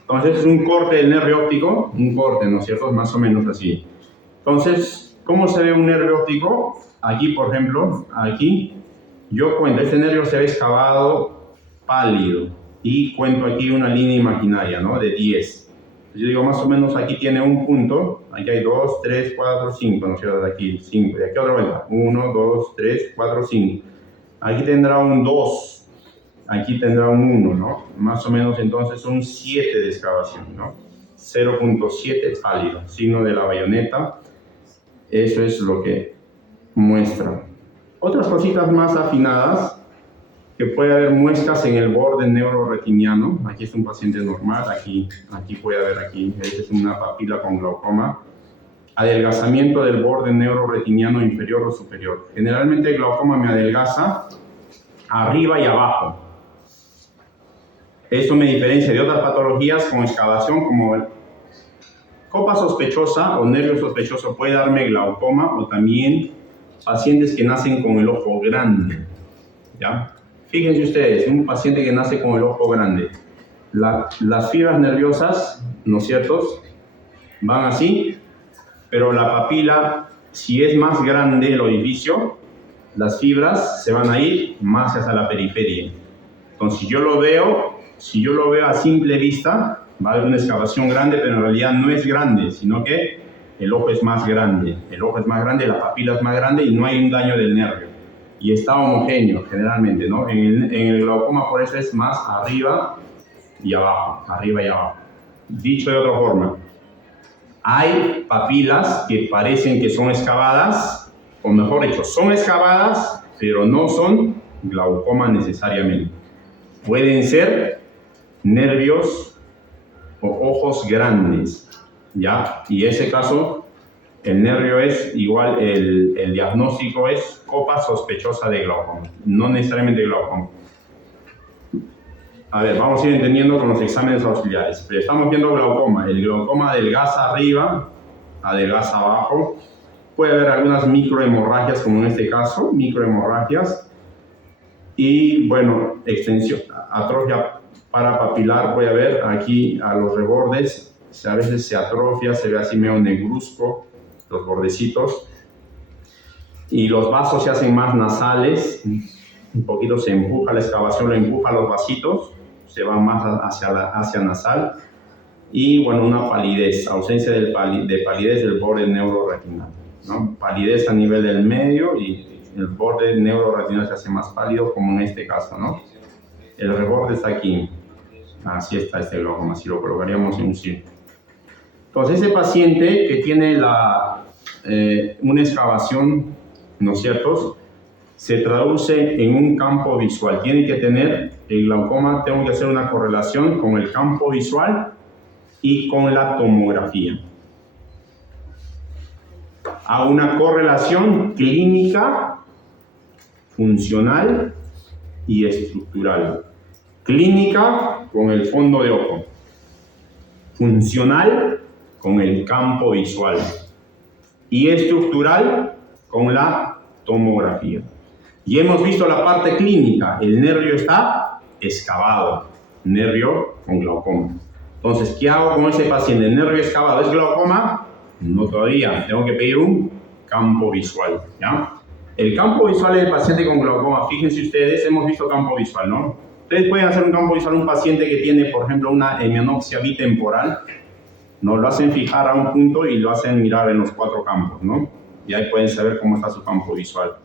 Entonces es un corte del nervio óptico, un corte, ¿no es cierto? Más o menos así. Entonces, ¿cómo se ve un nervio óptico? Aquí, por ejemplo, aquí, yo cuento, este nervio se ve excavado pálido, y cuento aquí una línea imaginaria, ¿no? De 10. Yo digo, más o menos aquí tiene un punto, aquí hay 2, 3, 4, 5, ¿no es cierto? De aquí 5, de aquí otra vuelta, 1, 2, 3, 4, 5. Aquí tendrá un 2, aquí tendrá un 1, ¿no? Más o menos entonces un 7 de excavación, ¿no? 0.7 pálido, signo de la bayoneta, eso es lo que muestra. Otras cositas más afinadas, que puede haber muescas en el borde neuroretiniano. Aquí es un paciente normal, aquí puede haber aquí, esta es una papila con glaucoma. Adelgazamiento del borde neuroretiniano inferior o superior. Generalmente el glaucoma me adelgaza arriba y abajo. Esto me diferencia de otras patologías con excavación como copa sospechosa o nervio sospechoso puede darme glaucoma o también pacientes que nacen con el ojo grande, ¿ya? Fíjense ustedes, un paciente que nace con el ojo grande, las fibras nerviosas, ¿no es cierto?, van así, pero la papila, si es más grande el orificio, las fibras se van a ir más hacia la periferia. Entonces, si yo lo veo a simple vista, va a haber una excavación grande, pero en realidad no es grande, sino que el ojo es más grande. El ojo es más grande, la papila es más grande y no hay un daño del nervio. Y está homogéneo generalmente, ¿no? En el glaucoma por eso es más arriba y abajo, arriba y abajo. Dicho de otra forma, hay papilas que parecen que son excavadas, o mejor dicho, son excavadas, pero no son glaucoma necesariamente. Pueden ser nervios o ojos grandes, ¿ya? Y en ese caso, el nervio es igual, el diagnóstico es copa sospechosa de glaucoma, no necesariamente glaucoma. A ver, vamos a ir entendiendo con los exámenes auxiliares. Pero estamos viendo glaucoma. El glaucoma adelgaza arriba, adelgaza abajo. Puede haber algunas microhemorragias, como en este caso, microhemorragias. Y bueno, extensión, atrofia parapapilar puede haber aquí a los rebordes. A veces se atrofia, se ve así medio negruzco, los bordecitos. Y los vasos se hacen más nasales. Un poquito se empuja, la excavación lo empuja a los vasitos, se va más hacia nasal. Y bueno, una palidez, ausencia de palidez del borde neuroretinal, ¿no? Palidez a nivel del medio y el borde neuroretinal se hace más pálido, como en este caso, ¿no? El reborde está aquí, así está este glaucoma, si lo colocaríamos en un círculo. Entonces ese paciente que tiene una excavación, ¿no es cierto?, se traduce en un campo visual. Tiene que tener el glaucoma, tengo que hacer una correlación con el campo visual y con la tomografía. A una correlación clínica, funcional y estructural. Clínica con el fondo de ojo. Funcional con el campo visual. Y estructural con la tomografía. Y hemos visto la parte clínica, el nervio está excavado, nervio con glaucoma. Entonces, ¿qué hago con ese paciente? ¿El nervio excavado es glaucoma? No todavía, tengo que pedir un campo visual, ¿ya? El campo visual del paciente con glaucoma, fíjense ustedes, hemos visto campo visual, ¿no? Ustedes pueden hacer un campo visual a un paciente que tiene, por ejemplo, una hemianopsia bitemporal, ¿no? Lo hacen fijar a un punto y lo hacen mirar en los 4 campos, ¿no? Y ahí pueden saber cómo está su campo visual.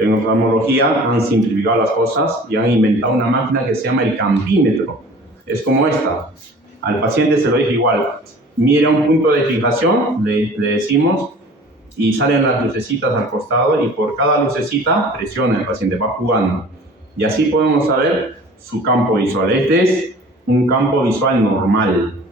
En oftalmología han simplificado las cosas y han inventado una máquina que se llama el campímetro. Es como esta. Al paciente se lo dice igual. Mira un punto de fijación, le decimos, y salen las lucecitas al costado y por cada lucecita presiona el paciente, va jugando. Y así podemos saber su campo visual. Este es un campo visual normal,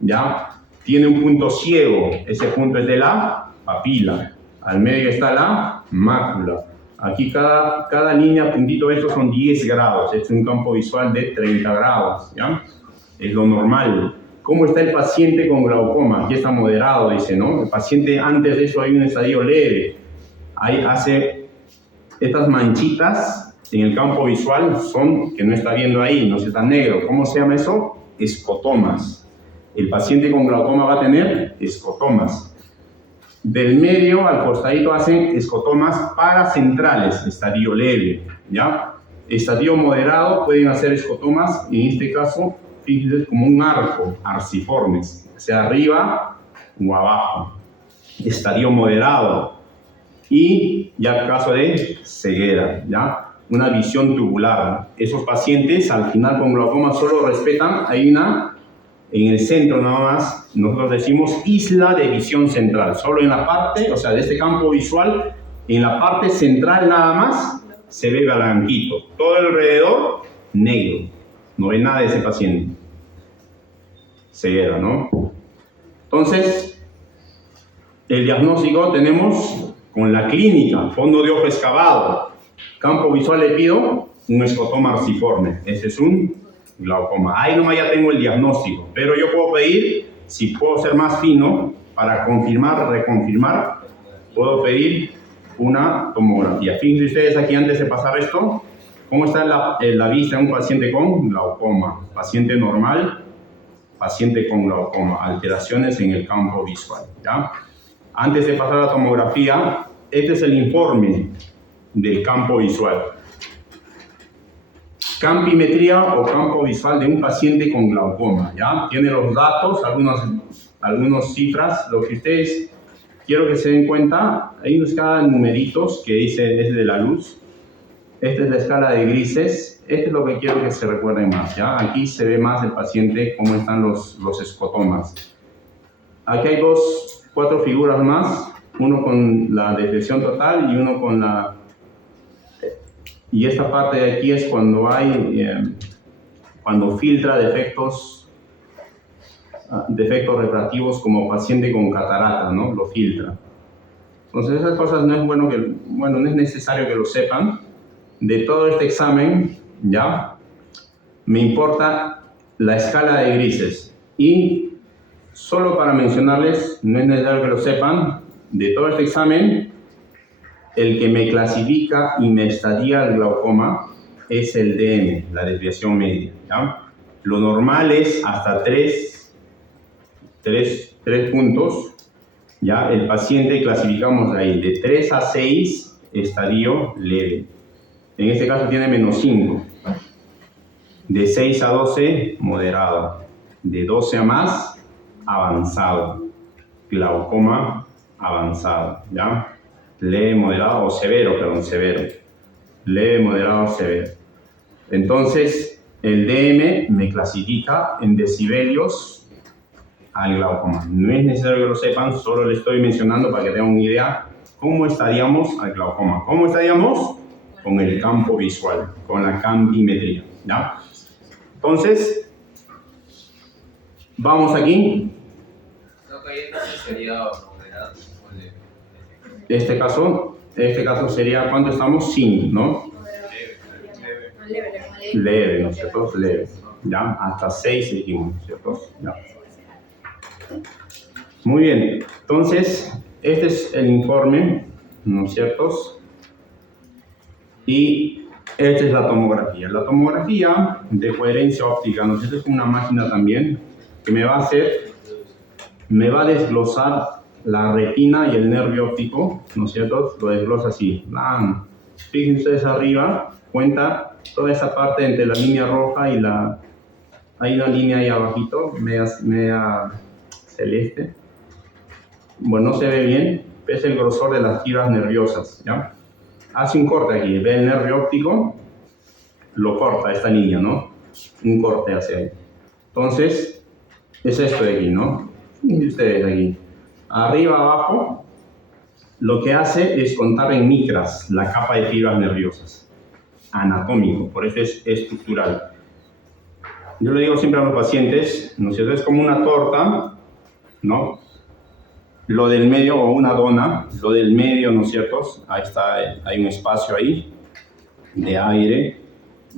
¿ya? Tiene un punto ciego, ese punto es de la papila. Al medio está la mácula. Aquí cada línea, puntito de estos son 10 grados. Este es un campo visual de 30 grados, ¿ya? Es lo normal. ¿Cómo está el paciente con glaucoma? Aquí está moderado, dice, ¿no? El paciente antes de eso hay un estadio leve. Ahí hace estas manchitas en el campo visual son que no está viendo ahí, no está negro. ¿Cómo se llama eso? Escotomas. El paciente con glaucoma va a tener escotomas. Del medio al costadito hacen escotomas paracentrales, estadio leve, ¿ya? Estadio moderado pueden hacer escotomas, en este caso, fíjense, como un arco, arciformes, sea arriba o abajo. Estadio moderado. Y ya caso de ceguera, ¿ya? Una visión tubular. Esos pacientes al final con glaucoma solo respetan, hay una en el centro nada más, nosotros decimos isla de visión central. Solo en la parte, o sea, de este campo visual, en la parte central nada más se ve blanquito. Todo alrededor, negro. No ve nada de ese paciente. Ceguera, ¿no? Entonces, el diagnóstico tenemos con la clínica, fondo de ojo excavado. Campo visual le pido un escotoma arciforme. Ese es un glaucoma. Ahí nomás ya tengo el diagnóstico, pero yo puedo pedir, si puedo ser más fino, para confirmar, reconfirmar, puedo pedir una tomografía. Fíjense ustedes aquí antes de pasar esto, cómo está la vista de un paciente con glaucoma. Paciente normal, paciente con glaucoma, alteraciones en el campo visual, ¿ya? Antes de pasar a la tomografía, este es el informe del campo visual. Campimetría o campo visual de un paciente con glaucoma, ¿ya? Tiene los datos, algunas cifras, lo que ustedes quiero que se den cuenta, hay una escala de numeritos que dice es de la luz, esta es la escala de grises, esto es lo que quiero que se recuerden más, ¿ya? Aquí se ve más el paciente cómo están los escotomas. Aquí hay 4 figuras más, uno con la desviación total y uno con la... Y esta parte de aquí es cuando cuando filtra defectos refractivos como paciente con catarata, ¿no? Lo filtra. Entonces esas cosas no es necesario que lo sepan. De todo este examen, ¿ya? Me importa la escala de grises. Y solo para mencionarles, no es necesario que lo sepan, de todo este examen, el que me clasifica y me estadia el glaucoma es el DM, la desviación media, ¿ya? Lo normal es hasta 3 puntos, ¿ya? El paciente clasificamos ahí de 3 a 6 estadio leve. En este caso tiene -5. De 6 a 12, moderado. De 12 a más, avanzado. Glaucoma avanzado, ¿ya? Leve, moderado o severo, severo. Leve, moderado, severo. Entonces, el DM me clasifica en decibelios al glaucoma. No es necesario que lo sepan, solo le estoy mencionando para que tengan una idea cómo estaríamos al glaucoma. ¿Cómo estaríamos? Con el campo visual, con la campimetría, ¿ya? Entonces, vamos aquí. Sería moderado. Este caso sería, ¿cuánto estamos? 5, ¿no? Leve, ¿no es cierto? Leve. ¿Ya? Hasta 6 dijimos, ¿no es cierto? ¿Ya? Muy bien. Entonces, este es el informe, ¿no es cierto? Y esta es la tomografía. La tomografía de coherencia óptica, ¿no es cierto? Es una máquina también que me va a desglosar la retina y el nervio óptico, ¿no es cierto? Lo desglosa así. Fíjense ustedes arriba, cuenta toda esa parte entre la línea roja y hay una línea ahí abajito, media celeste. Bueno, no se ve bien, es el grosor de las fibras nerviosas, ¿ya? hace un corte aquí, ve el nervio óptico, lo corta esta línea, ¿no? Un corte hacia ahí. Entonces, es esto de aquí, ¿no? Y ustedes aquí. Arriba, abajo, lo que hace es contar en micras la capa de fibras nerviosas. Anatómico, por eso es estructural. Yo le digo siempre a los pacientes, ¿no es cierto? Es como una torta, ¿no? Lo del medio, o una dona, lo del medio, ¿no es cierto? Ahí está, hay un espacio ahí de aire,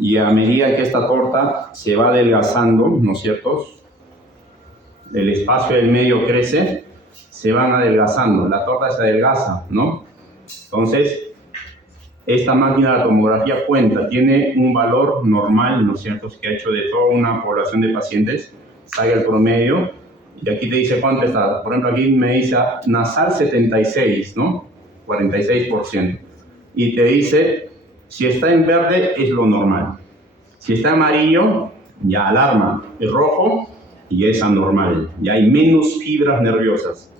y a medida que esta torta se va adelgazando, ¿no es cierto? El espacio del medio crece, se van adelgazando, la torta se adelgaza, ¿no? Entonces, esta máquina de tomografía cuenta, tiene un valor normal, ¿no es cierto?, que ha hecho de toda una población de pacientes, saca el promedio, y aquí te dice cuánto está. Por ejemplo, aquí me dice nasal 76, ¿no? 46%. Y te dice, si está en verde, es lo normal. Si está amarillo, ya alarma. Es rojo, y es anormal. Ya hay menos fibras nerviosas.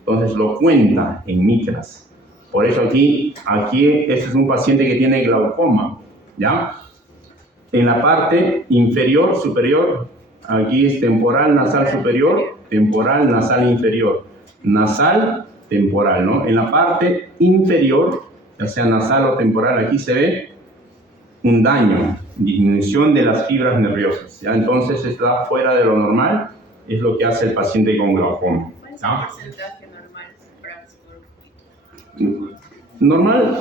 Entonces lo cuenta en micras. Por eso aquí este es un paciente que tiene glaucoma, ¿ya? En la parte inferior, superior, aquí es temporal nasal superior, temporal nasal inferior, nasal temporal, ¿no? En la parte inferior, ya sea nasal o temporal, aquí se ve un daño, disminución de las fibras nerviosas, ¿ya? Entonces está fuera de lo normal, es lo que hace el paciente con glaucoma. ¿Cuál es el porcentaje normal?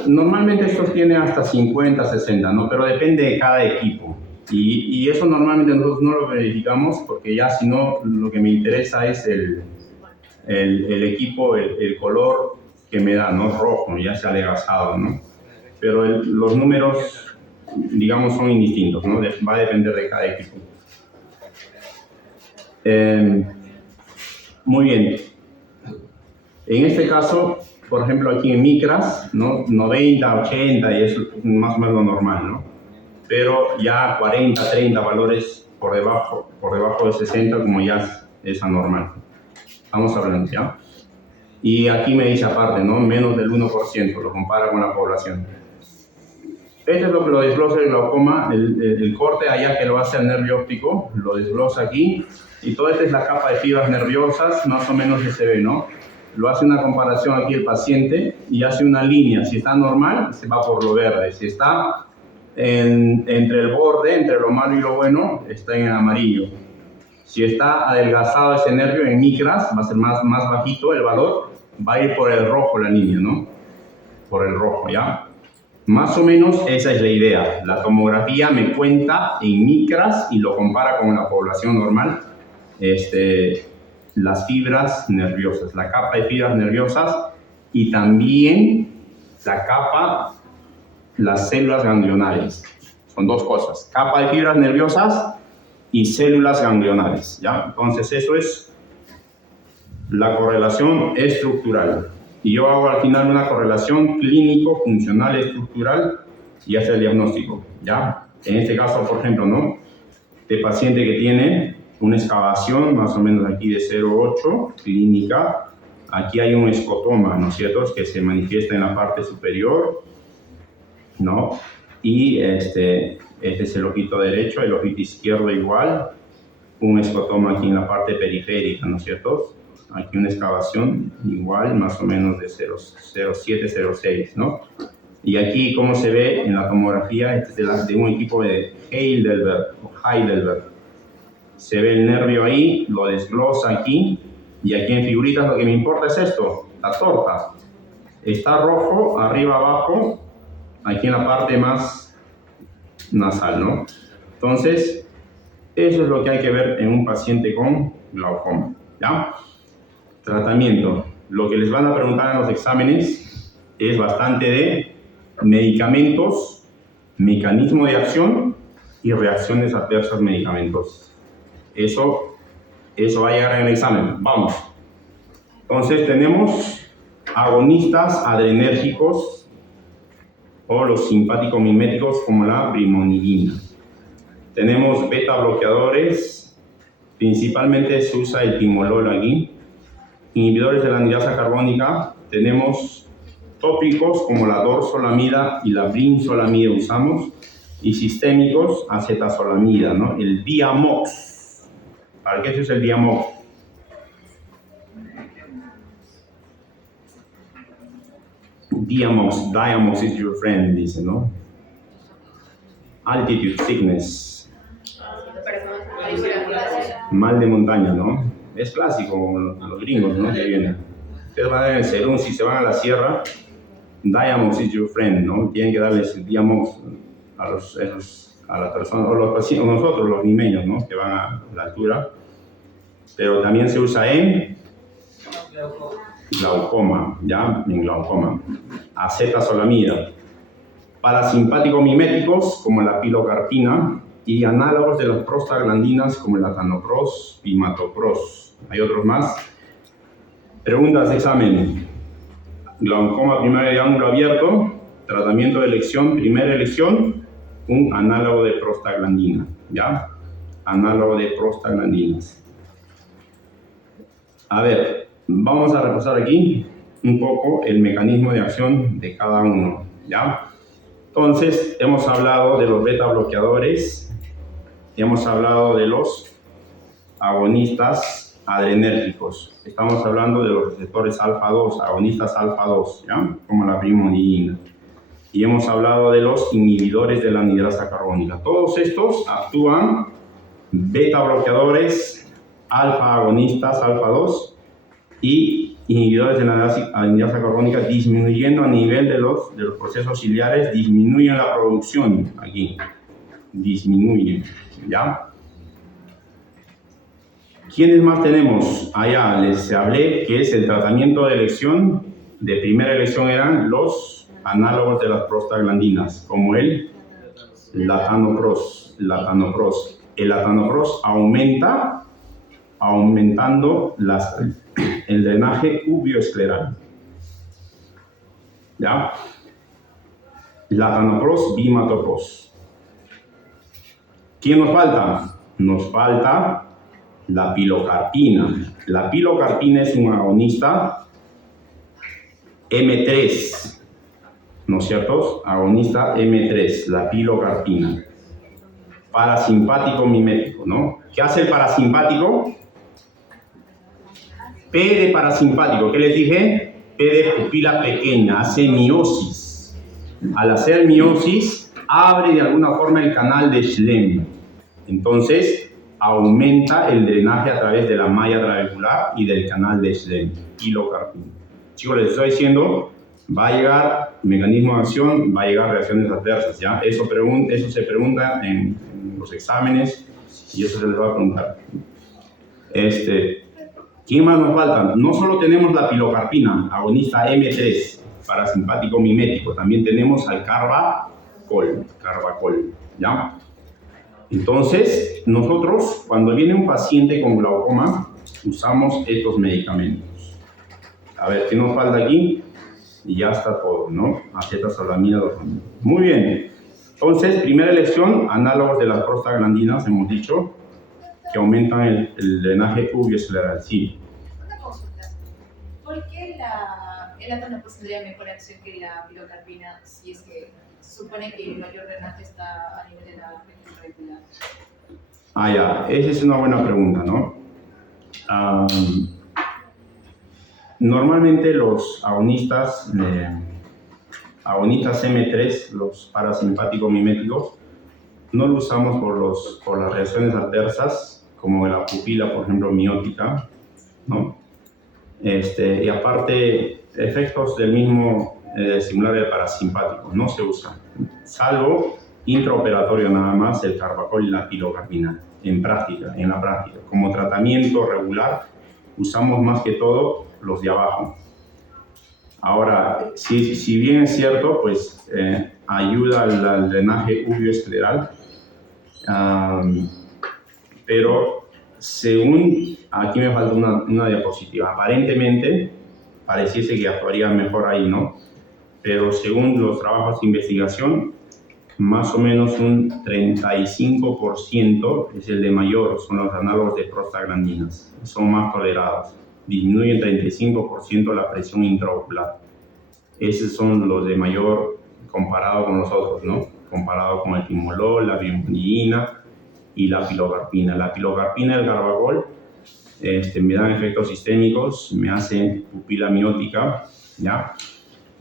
Normalmente esto tiene hasta 50, 60, ¿no? Pero depende de cada equipo. Y eso normalmente nosotros no lo verificamos porque ya si no, lo que me interesa es el equipo, el color que me da, ¿no? Rojo, ya se ha adelgazado, ¿no? Pero los números, digamos, son indistintos, ¿no? Va a depender de cada equipo. Muy bien. En este caso, por ejemplo, aquí en micras, ¿no? 90, 80 y eso es más o menos lo normal, ¿no? Pero ya 40, 30 valores por debajo de 60, como ya es anormal. Estamos hablando, ¿ya? Y aquí me dice aparte, ¿no? Menos del 1%, lo compara con la población. Este es lo que lo desglosa el glaucoma, el corte allá que lo hace el nervio óptico, lo desglosa aquí, y toda esta es la capa de fibras nerviosas, más o menos que se ve, ¿no? Lo hace una comparación aquí el paciente y hace una línea. Si está normal, se va por lo verde. Si está entre el borde, entre lo malo y lo bueno, está en el amarillo. Si está adelgazado ese nervio en micras, va a ser más bajito el valor, va a ir por el rojo la línea, ¿no? Por el rojo, ¿ya? Más o menos esa es la idea. La tomografía me cuenta en micras y lo compara con la población normal. Las fibras nerviosas, la capa de fibras nerviosas y también la capa, las células ganglionales. Son dos cosas, capa de fibras nerviosas y células ganglionales, ¿ya? Entonces eso es la correlación estructural. Y yo hago al final una correlación clínico-funcional estructural y hace el diagnóstico, ¿ya? En este caso, por ejemplo, ¿no? De paciente que tiene una excavación más o menos aquí de 0,8 clínica. Aquí hay un escotoma, ¿no es cierto?, que se manifiesta en la parte superior, ¿no? Y este es el ojito derecho, el ojito izquierdo igual, un escotoma aquí en la parte periférica, ¿no es cierto? Aquí una excavación igual, más o menos de 0,7, 0,6, ¿no? Y aquí, como se ve en la tomografía, este es de un equipo de Heidelberg. Se ve el nervio ahí, lo desglosa aquí, y aquí en figuritas lo que me importa es esto, la torta. Está rojo, arriba, abajo, aquí en la parte más nasal, ¿no? Entonces, eso es lo que hay que ver en un paciente con glaucoma, ¿ya? Tratamiento. Lo que les van a preguntar en los exámenes es bastante de medicamentos, mecanismo de acción y reacciones adversas a medicamentos. Eso va a llegar en el examen. Vamos. Entonces tenemos agonistas adrenérgicos o los simpático-miméticos como la brimonidina. Tenemos beta bloqueadores, principalmente se usa el timolol aquí. Inhibidores de la anidasa carbónica, tenemos tópicos como la dorsolamida y la brinzolamida usamos, y sistémicos, acetazolamida, ¿no? El Diamox. ¿Para qué se usa el Diamox? Diamox is your friend, dice, ¿no? Altitude sickness. Mal de montaña, ¿no? Es clásico, como los gringos, ¿no? Que vienen. Ustedes van a ser si se van a la sierra, Diamox is your friend, ¿no? Tienen que darles el Diamox a las personas, o los pacientes, nosotros, los limeños, ¿no? Que van a la altura. Pero también se usa en glaucoma, ¿ya? En glaucoma. Acetazolamida. Parasimpáticos miméticos, como la pilocarpina, y análogos de las prostaglandinas, como el latanopros, pimatopros. Hay otros más. Preguntas de examen. Glaucoma primario de ángulo abierto, tratamiento de elección, primera elección, un análogo de prostaglandina, ¿ya? Análogo de prostaglandinas. A ver, vamos a repasar aquí un poco el mecanismo de acción de cada uno, ¿ya? Entonces, hemos hablado de los beta bloqueadores, hemos hablado de los agonistas adrenérgicos, estamos hablando de los receptores alfa-2, agonistas alfa-2, ¿ya? Como la brimonidina. Y hemos hablado de los inhibidores de la anidrasa carbónica. Todos estos actúan beta bloqueadores, alfa agonistas, alfa-2, y inhibidores de la anidrasa carbónica, disminuyendo a nivel de los procesos ciliares, disminuyen la producción aquí, disminuyen, ¿ya? ¿Quiénes más tenemos? Allá les hablé que es el tratamiento de elección, de primera elección eran los análogos de las prostaglandinas, como el latanopros. El latanopros aumentando el drenaje uveoescleral. ¿Ya? Latanopros, bimatopros. ¿Quién nos falta? Nos falta la pilocarpina. La pilocarpina es un agonista M3, ¿no es cierto? Agonista M3, la pilocarpina. Parasimpático mimético, ¿no? ¿Qué hace el parasimpático? P de parasimpático, ¿qué les dije? P de pupila pequeña, hace miosis. Al hacer miosis, abre de alguna forma el canal de Schlemm. Entonces, aumenta el drenaje a través de la malla trabecular y del canal de Schlemm, pilocarpina. Chicos, les estoy diciendo, va a llegar mecanismo de acción, va a llegar reacciones adversas, ¿ya? Eso se pregunta en los exámenes y eso se les va a preguntar. ¿Quién más nos falta? No solo tenemos la pilocarpina, agonista M3, parasimpático mimético, también tenemos al carbacol, ¿ya? Entonces, nosotros, cuando viene un paciente con glaucoma, usamos estos medicamentos. A ver, ¿qué nos falta aquí? Y ya está todo, ¿no? Acetazolamida, dorsolamida. Muy bien. Entonces, primera elección, análogos de las prostaglandinas, hemos dicho, que aumentan el drenaje uveoescleral. Sí. Una consulta. ¿Por qué el latanopros tendría mejor acción que la pilocarpina si es que se supone que el mayor drenaje está a nivel de la región trabecular? Ah, ya. Esa es una buena pregunta, ¿no? Normalmente los agonistas M3, los parasimpáticos miméticos, no lo usamos por las reacciones adversas, como la pupila, por ejemplo, miótica, ¿no? Y aparte, efectos del mismo similar al parasimpático, no se usa, salvo intraoperatorio nada más, el carbacol y la pilocarpina, en la práctica. Como tratamiento regular, usamos más que todo los de abajo. Ahora, si bien es cierto, pues ayuda al drenaje uveoescleral, pero según, aquí me falta una diapositiva, aparentemente pareciese que actuaría mejor ahí, ¿no? Pero según los trabajos de investigación, más o menos un 35% es el de mayor, son los análogos de prostaglandinas, son más tolerados, disminuyen 35% la presión intraocular. Esos son los de mayor comparado con los otros, ¿no? Comparado con el timolol, la brimonidina y la pilocarpina. La pilocarpina y el carbagol me dan efectos sistémicos, me hacen pupila miótica, ¿ya?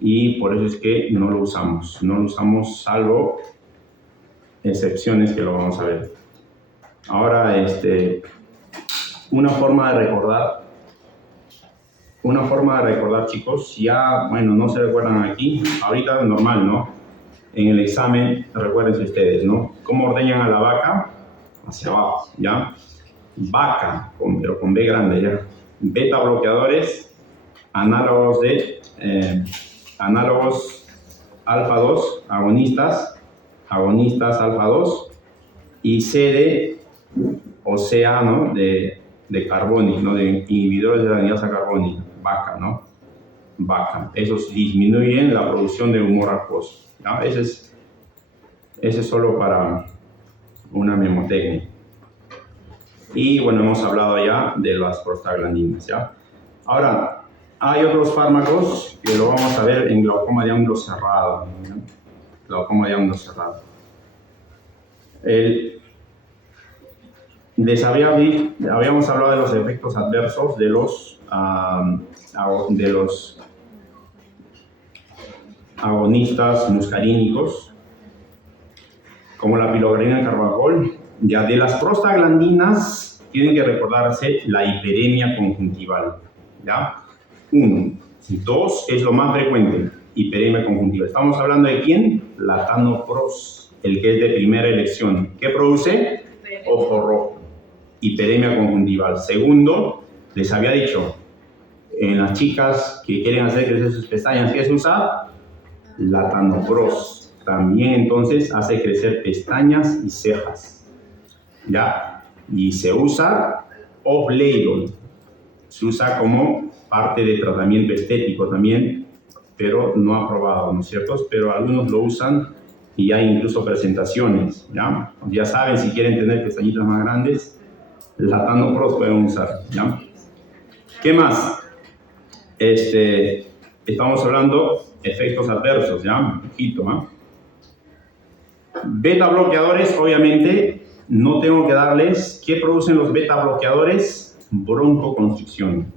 Y por eso es que no lo usamos. No lo usamos salvo excepciones que lo vamos a ver. Ahora, una forma de recordar, chicos, ya, bueno, no se recuerdan aquí, ahorita es normal, ¿no? En el examen, recuérdense ustedes, ¿no? ¿Cómo ordeñan a la vaca? Hacia abajo, ¿ya? Vaca, pero con B grande, ¿ya? Beta bloqueadores, análogos alfa 2, agonistas alfa 2, y CD o CA, ¿no? De carbónico, ¿no? De inhibidores de la anidasa carbónica, vaca, ¿no? Vaca. Esos disminuyen la producción de humor acuoso, ¿no? Ese es solo para una memotecnia. Y bueno, hemos hablado ya de las prostaglandinas, ¿ya? Ahora, hay otros fármacos que lo vamos a ver en glaucoma de ángulo cerrado, ¿no? Glaucoma de ángulo cerrado. Habíamos hablado de los efectos adversos de los agonistas muscarínicos, como la pilocarpina y el carbagol. Ya de las prostaglandinas tienen que recordarse la hiperemia conjuntival, ¿ya? 1. 2 es lo más frecuente, hiperemia conjuntival. Estamos hablando de quién? Latanoprost, el que es de primera elección. ¿Qué produce? Ojo rojo. Hiperemia conjuntival. Segundo, les había dicho, en las chicas que quieren hacer crecer sus pestañas, ¿qué se usa? Latanoprost. También entonces hace crecer pestañas y cejas, ¿ya? Y se usa off-label. Se usa como parte de tratamiento estético también, pero no aprobado, ¿no es cierto? Pero algunos lo usan y hay incluso presentaciones, ¿ya? Ya saben, si quieren tener pestañitas más grandes, Latanoprost pueden usar, ¿ya? ¿Qué más? Estamos hablando efectos adversos, ¿ya? Ojito, ¿eh? Beta bloqueadores, obviamente, no tengo que darles. ¿Qué producen los beta bloqueadores? Broncoconstricción.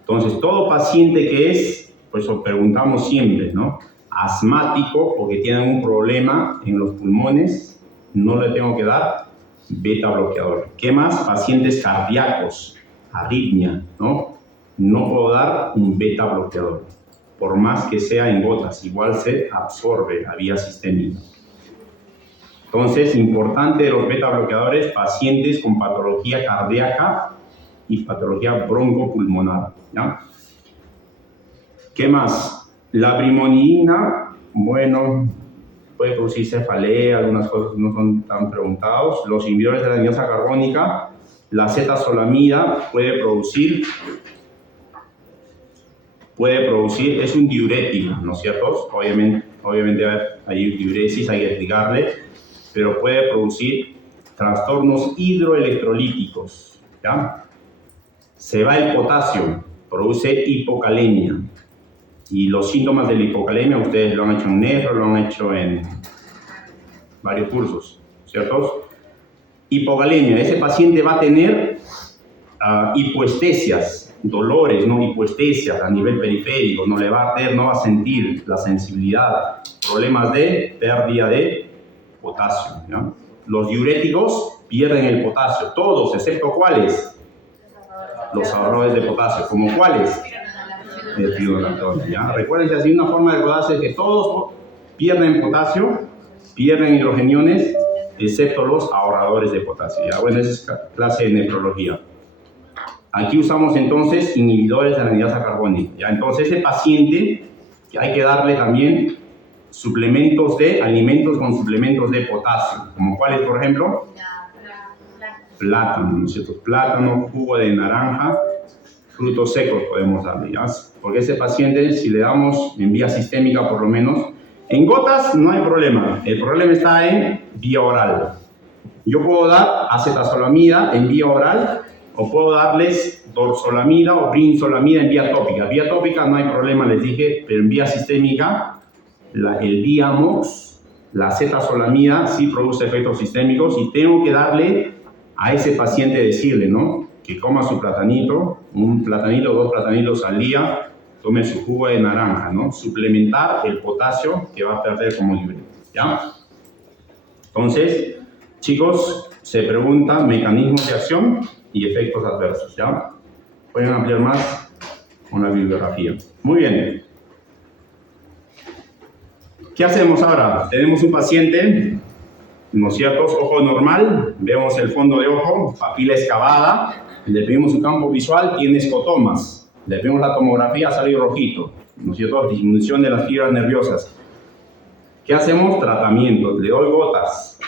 Entonces, todo paciente que es, pues lo preguntamos siempre, ¿no? Asmático, porque tienen un problema en los pulmones, no le tengo que dar beta bloqueador. ¿Qué más? Pacientes cardíacos, arritmia, ¿no? No puedo dar un beta bloqueador. Por más que sea en gotas, igual se absorbe a vía sistémica. Entonces, importante de los beta bloqueadores, pacientes con patología cardíaca y patología broncopulmonar, ¿ya? ¿Qué más? La brimonidina, bueno, puede producir cefalea, algunas cosas no son tan preguntados. Los inhibidores de la anidasa carbónica, la acetazolamida puede producir, es un diurético, ¿no es cierto? Obviamente hay diuresis, hay que explicarle, pero puede producir trastornos hidroelectrolíticos, ¿ya? Se va el potasio, produce hipocalemia. Y los síntomas de la hipocalemia, ustedes lo han hecho en nefro, lo han hecho en varios cursos, ¿cierto? Hipocalemia, ese paciente va a tener hipoestesias, dolores, ¿no? Hipoestesias a nivel periférico, no va a sentir la sensibilidad, problemas de pérdida de potasio, ¿no? Los diuréticos pierden el potasio, todos, excepto ¿cuáles? Los ahorradores de potasio, ¿como cuáles? El fibronactona, ¿ya? Recuerden que así una forma de acordarse es que todos pierden potasio, pierden hidrogeniones, excepto los ahorradores de potasio, ¿ya? Bueno, esa es clase de nefrología. Aquí usamos entonces inhibidores de la anidasa carbónica, ¿ya? Entonces ese paciente hay que darle también alimentos con suplementos de potasio, como cuáles, por ejemplo, plátano, ¿no es cierto? Plátano, jugo de naranja, frutos secos podemos darle, ¿ya? Porque ese paciente, si le damos en vía sistémica por lo menos, en gotas no hay problema, el problema está en vía oral. Yo puedo dar acetazolamida en vía oral o puedo darles dorsolamida o brinzolamida en vía tópica. Vía tópica no hay problema, les dije, pero en vía sistémica, el Diamox, la acetazolamida, sí produce efectos sistémicos y tengo que darle a ese paciente, decirle, ¿no?, que coma su platanito, un platanito, 2 platanitos al día, tome su jugo de naranja, ¿no? Suplementar el potasio que va a perder como libre, ¿ya? Entonces, chicos, se preguntan mecanismos de acción y efectos adversos, ¿ya? Pueden ampliar más con la bibliografía. Muy bien. ¿Qué hacemos ahora? Tenemos un paciente, ¿no es cierto? Ojo normal, vemos el fondo de ojo, papila excavada, le pedimos su campo visual, tiene escotomas. Le pedimos la tomografía, sale rojito, ¿no es cierto? Disminución de las fibras nerviosas. ¿Qué hacemos? Tratamiento. Le doy gotas,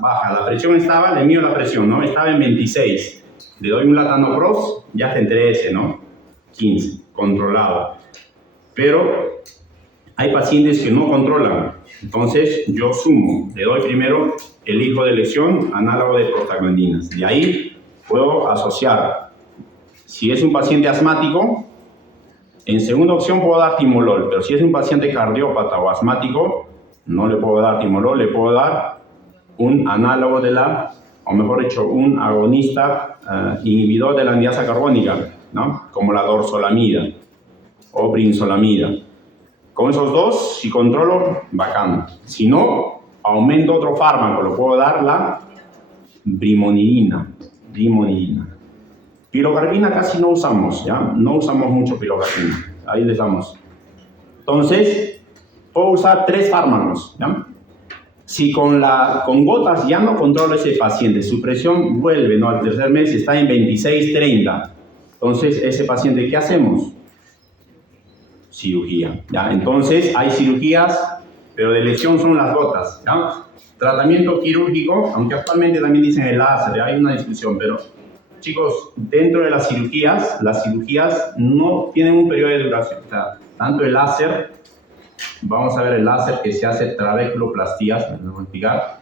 baja. La presión estaba, le mido la presión, ¿no? Estaba en 26. Le doy un latanopros, ya está entre ese, ¿no? 15, controlado. Pero hay pacientes que no controlan. Entonces, yo sumo. Le doy primero el hijo de lesión, análogo de prostaglandinas. De ahí puedo asociar. Si es un paciente asmático, en segunda opción puedo dar timolol, pero si es un paciente cardiópata o asmático, no le puedo dar timolol, le puedo dar un análogo de o mejor dicho, un agonista inhibidor de la anhidrasa carbónica, ¿no? Como la dorsolamida o brinzolamida. Con esos dos, si controlo, bacán. Si no, aumento otro fármaco, lo puedo dar la brimonidina. Pilocarpina casi no usamos, ¿ya? No usamos mucho pilocarpina. Ahí les damos. Entonces, puedo usar 3 fármacos, ¿ya? Si con gotas ya no controlo ese paciente, su presión vuelve, ¿no? Al tercer mes está en 26-30. Entonces, ese paciente, ¿qué hacemos? Cirugía, ¿ya? Entonces, hay cirugías, pero de elección son las gotas, ¿ya? Tratamiento quirúrgico, aunque actualmente también dicen el láser, hay una discusión, pero chicos, dentro de las cirugías no tienen un periodo de duración. O sea, tanto el láser, vamos a ver el láser que se hace trabeculoplastías, me voy a explicar,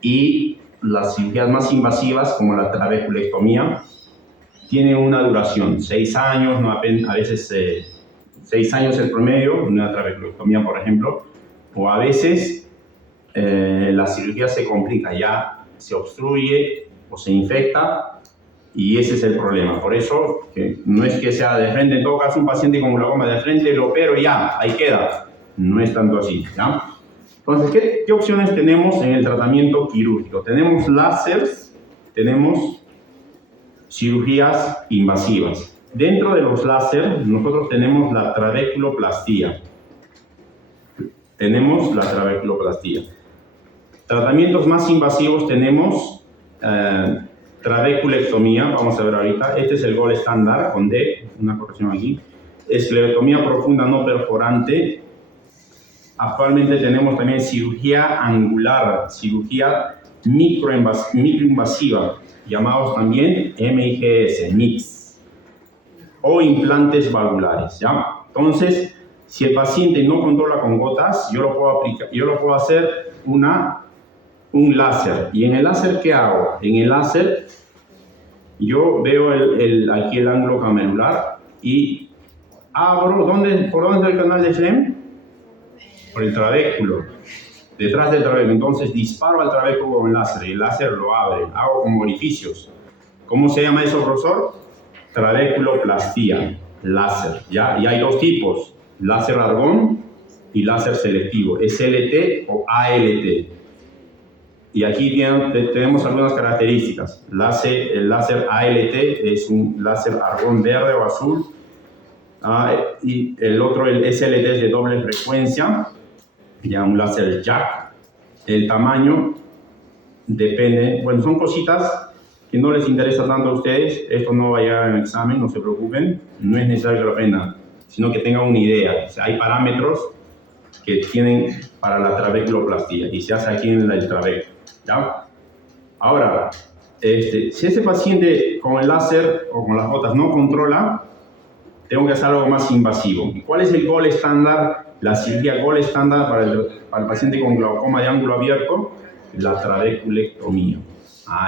y las cirugías más invasivas, como la trabeculectomía, tienen una duración, 6 años, no, a veces 6 años el promedio, una trabeculectomía, por ejemplo, o a veces la cirugía se complica, ya se obstruye o se infecta, y ese es el problema. Por eso, que no es que sea de frente, en todo caso, un paciente con glaucoma de frente, lo opero y ya, ahí queda. No es tanto así, ¿ya? Entonces, ¿qué opciones tenemos en el tratamiento quirúrgico? Tenemos láseres, tenemos cirugías invasivas. Dentro de los láseres, nosotros tenemos la trabeculoplastía. Tratamientos más invasivos tenemos trabeculectomía, vamos a ver ahorita. Este es el gold estándar, con D, una corrección aquí. Esclerotomía profunda no perforante. Actualmente tenemos también cirugía angular, cirugía microinvasiva, llamados también MIGS, MIGS, o implantes valvulares, ¿ya? Entonces, si el paciente no controla con gotas, yo lo puedo hacer un láser. ¿Y en el láser qué hago? En el láser yo veo aquí el ángulo camerular y abro, ¿por dónde está el canal de Schlem? Por el trabéculo, detrás del trabéculo. Entonces disparo al trabéculo con el láser y el láser lo abre, hago como orificios. ¿Cómo se llama eso, profesor? Trabeculoplastía, láser, ¿ya? Y hay 2 tipos, láser argón y láser selectivo, SLT o ALT. Y aquí tenemos algunas características. El láser ALT es un láser argón verde o azul, y el otro, el SLT, es de doble frecuencia, ya un láser jack. El tamaño depende, bueno, son cositas que no les interesa tanto a ustedes. Esto no va a llegar en el examen, no se preocupen, no es necesario que lo aprendan, sino que tengan una idea. O sea, hay parámetros que tienen para la trabeculoplastía y se hace aquí en el trabéculo, ¿ya? Ahora, si ese paciente con el láser o con las gotas no controla, tengo que hacer algo más invasivo. ¿Y cuál es el gold estándar? La cirugía gold estándar para el paciente con glaucoma de ángulo abierto, la trabeculectomía.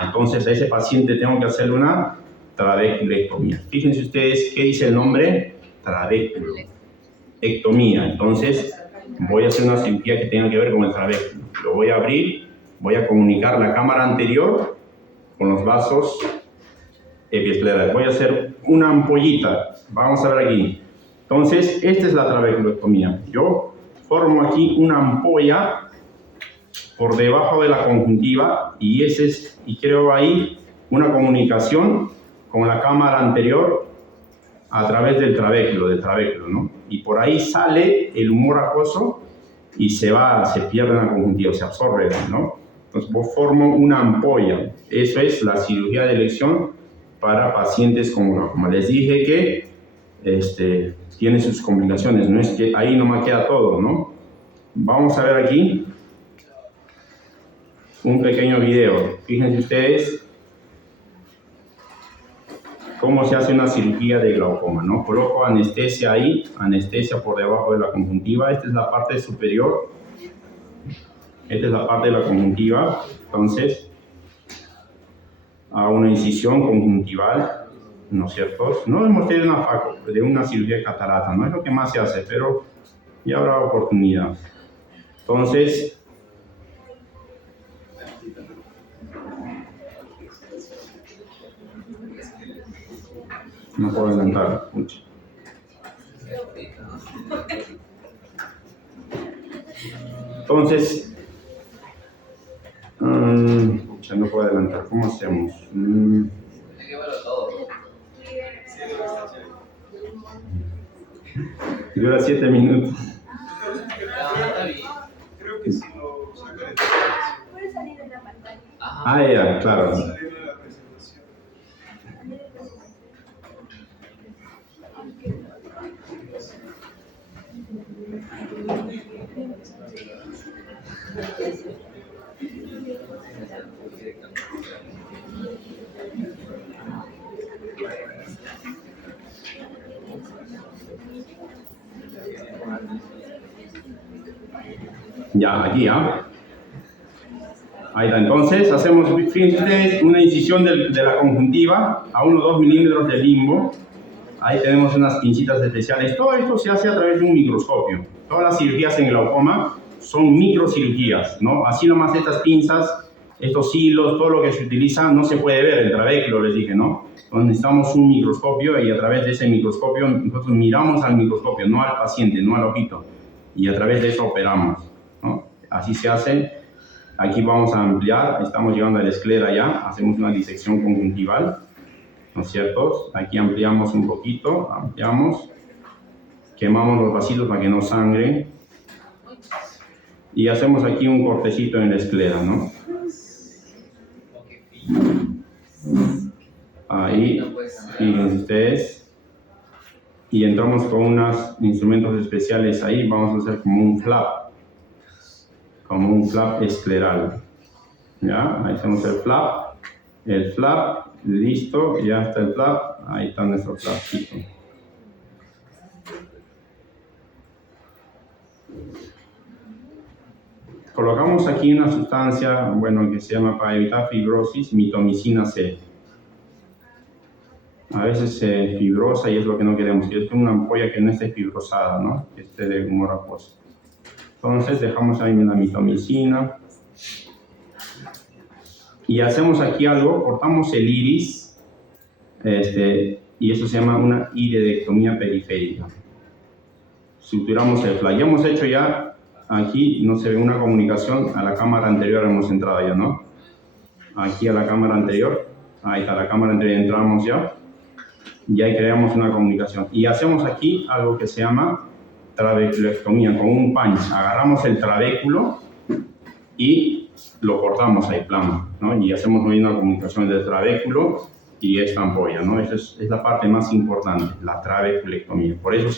Entonces a ese paciente tengo que hacerle una trabeculectomía. Fíjense ustedes qué dice el nombre, trabeculectomía. Entonces, voy a hacer una cirugía que tenga que ver con el trabéculo. Lo voy a abrir, voy a comunicar la cámara anterior con los vasos epiesclerales. Voy a hacer una ampollita. Vamos a ver aquí. Entonces, esta es la trabeculectomía. Yo formo aquí una ampolla por debajo de la conjuntiva y creo ahí una comunicación con la cámara anterior a través del trabéculo, ¿no? Y por ahí sale el humor acuoso y se pierde en la conjuntiva, se absorbe, ¿no? Entonces, formo una ampolla. Eso es la cirugía de elección para pacientes con glaucoma. Les dije que tiene sus complicaciones, no es que ahí nomás queda todo, ¿no? Vamos a ver aquí un pequeño video. Fíjense ustedes cómo se hace una cirugía de glaucoma, ¿no? Coloco anestesia ahí, anestesia por debajo de la conjuntiva. Esta es la parte superior. Esta es la parte de la conjuntiva. Entonces, hago una incisión conjuntival, ¿no es cierto? No les mostré de una cirugía de catarata, no es lo que más se hace, pero ya habrá oportunidad. Entonces, no puedo adelantar mucho. Entonces, ya no puedo adelantar. ¿Cómo hacemos? Dura 7 minutos. Creo que si lo saca de Puede salir en la pantalla. Ah, ya, claro. salir de la presentación. Ya, aquí, ¿ah? Ahí está. Entonces, hacemos, fíjense ustedes, una incisión de la conjuntiva a 1 o 2 milímetros del limbo. Ahí tenemos unas pincitas especiales. Todo esto se hace a través de un microscopio. Todas las cirugías en glaucoma son microcirugías, ¿no? Así nomás estas pinzas, estos hilos, todo lo que se utiliza no se puede ver, el trabéculo, les dije, ¿no? Entonces necesitamos un microscopio y a través de ese microscopio nosotros miramos al microscopio, no al paciente, no al ojito. Y a través de eso operamos, ¿no? Así se hace. Aquí vamos a ampliar, estamos llegando a la esclera ya, hacemos una disección conjuntival, ¿no es cierto? Aquí ampliamos un poquito, ampliamos, quemamos los vasitos para que no sangren y hacemos aquí un cortecito en la esclera, ¿no? Ahí, fíjense ustedes, y entramos con unos instrumentos especiales ahí, vamos a hacer como un flap escleral, ¿ya? Ahí hacemos el flap, listo, ya está el flap, ahí está nuestro flapcito. Colocamos aquí una sustancia, bueno, que se llama, para evitar fibrosis, mitomicina C. A veces se fibrosa y es lo que no queremos, que es una ampolla que no esté fibrosada, ¿no? Que esté de humor acuoso. Entonces dejamos ahí la mitomicina y hacemos aquí algo, cortamos el iris y eso se llama una iridectomía periférica. Suturamos el flap. Ya hemos hecho ya, aquí no se ve una comunicación, a la cámara anterior hemos entrado ya, ¿no? Aquí a la cámara anterior, ahí está la cámara anterior, entramos ya y ahí creamos una comunicación. Y hacemos aquí algo que se llama trabeculectomía, con un punch. Agarramos el trabéculo y lo cortamos ahí plano, ¿no? Y hacemos una comunicación del trabéculo y esta ampolla, ¿no? Esa es la parte más importante, la trabeculectomía. Por eso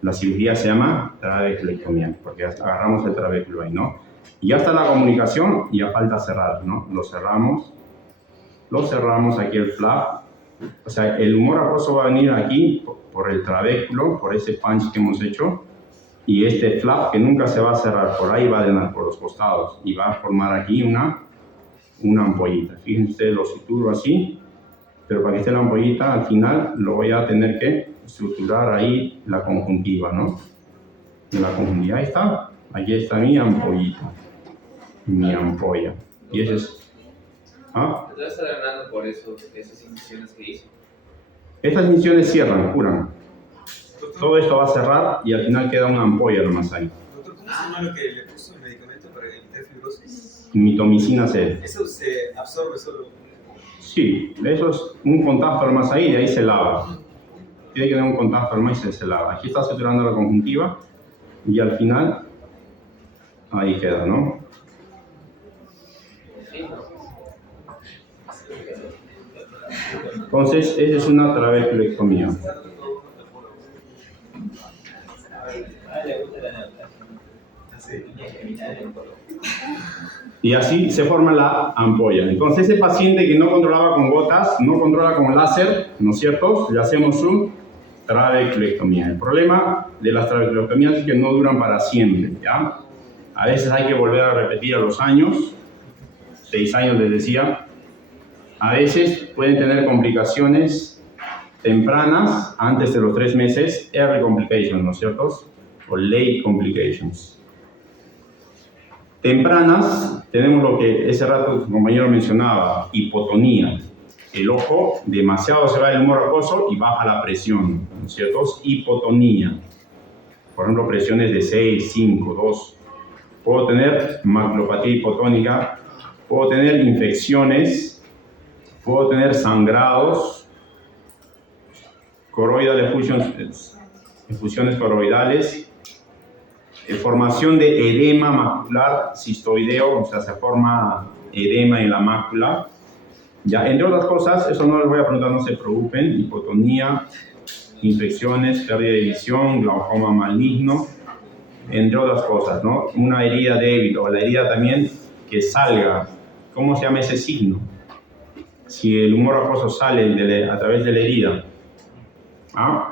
la cirugía se llama trabeculectomía, porque agarramos el trabéculo ahí, ¿no? Y ya está la comunicación y ya falta cerrar, ¿no? Lo cerramos aquí el flap. O sea, el humor acuoso va a venir aquí por el trabéculo, por ese punch que hemos hecho, y este flap que nunca se va a cerrar, por ahí va a llenar por los costados y va a formar aquí una ampollita. Fíjense ustedes, lo suturo así pero para que esté la ampollita, al final lo voy a tener que estructurar ahí la conjuntiva, ¿no? En la conjuntiva, ahí está. Aquí está mi ampollita, mi ampolla. Y ese es... ¿Ah? Entonces está ganando por eso, esas incisiones que hizo. Estas incisiones cierran, curan. Todo esto va a cerrar y al final queda una ampolla nomás ahí. Doctor, ¿cómo se llama lo que le puso el medicamento para evitar fibrosis? Mitomicina C. ¿Eso se absorbe solo? Sí, eso es un contacto nomás ahí, de ahí se lava. Tiene que tener un contacto nomás y se lava. Aquí está suturando la conjuntiva y al final ahí queda, ¿no? Entonces, esa es una trabeculectomía. Y así se forma la ampolla. Entonces, ese paciente que no controlaba con gotas, no controla con láser, ¿no es cierto? Le hacemos su trabeculectomía. El problema de las trabeculectomías es que no duran para siempre, ¿ya? A veces hay que volver a repetir a los años, 6 años les decía. A veces pueden tener complicaciones tempranas, antes de los 3 meses, early complications, ¿no es cierto? O late complications. Tempranas, tenemos lo que ese rato tu compañero mencionaba, hipotonía. El ojo demasiado se va el humor acuoso y baja la presión, ¿no es cierto? Hipotonía. Por ejemplo, presiones de 6, 5, 2. Puedo tener maculopatía hipotónica, puedo tener infecciones, puedo tener sangrados, efusiones coroidales, formación de edema macular cistoideo, o sea, se forma edema en la mácula. Ya, entre otras cosas, eso no les voy a preguntar, no se preocupen, hipotonía, infecciones, pérdida de visión, glaucoma maligno, entre otras cosas, ¿no? Una herida débil o la herida también que salga. ¿Cómo se llama ese signo? Si el humor acuoso sale a través de la herida. ¿Ah?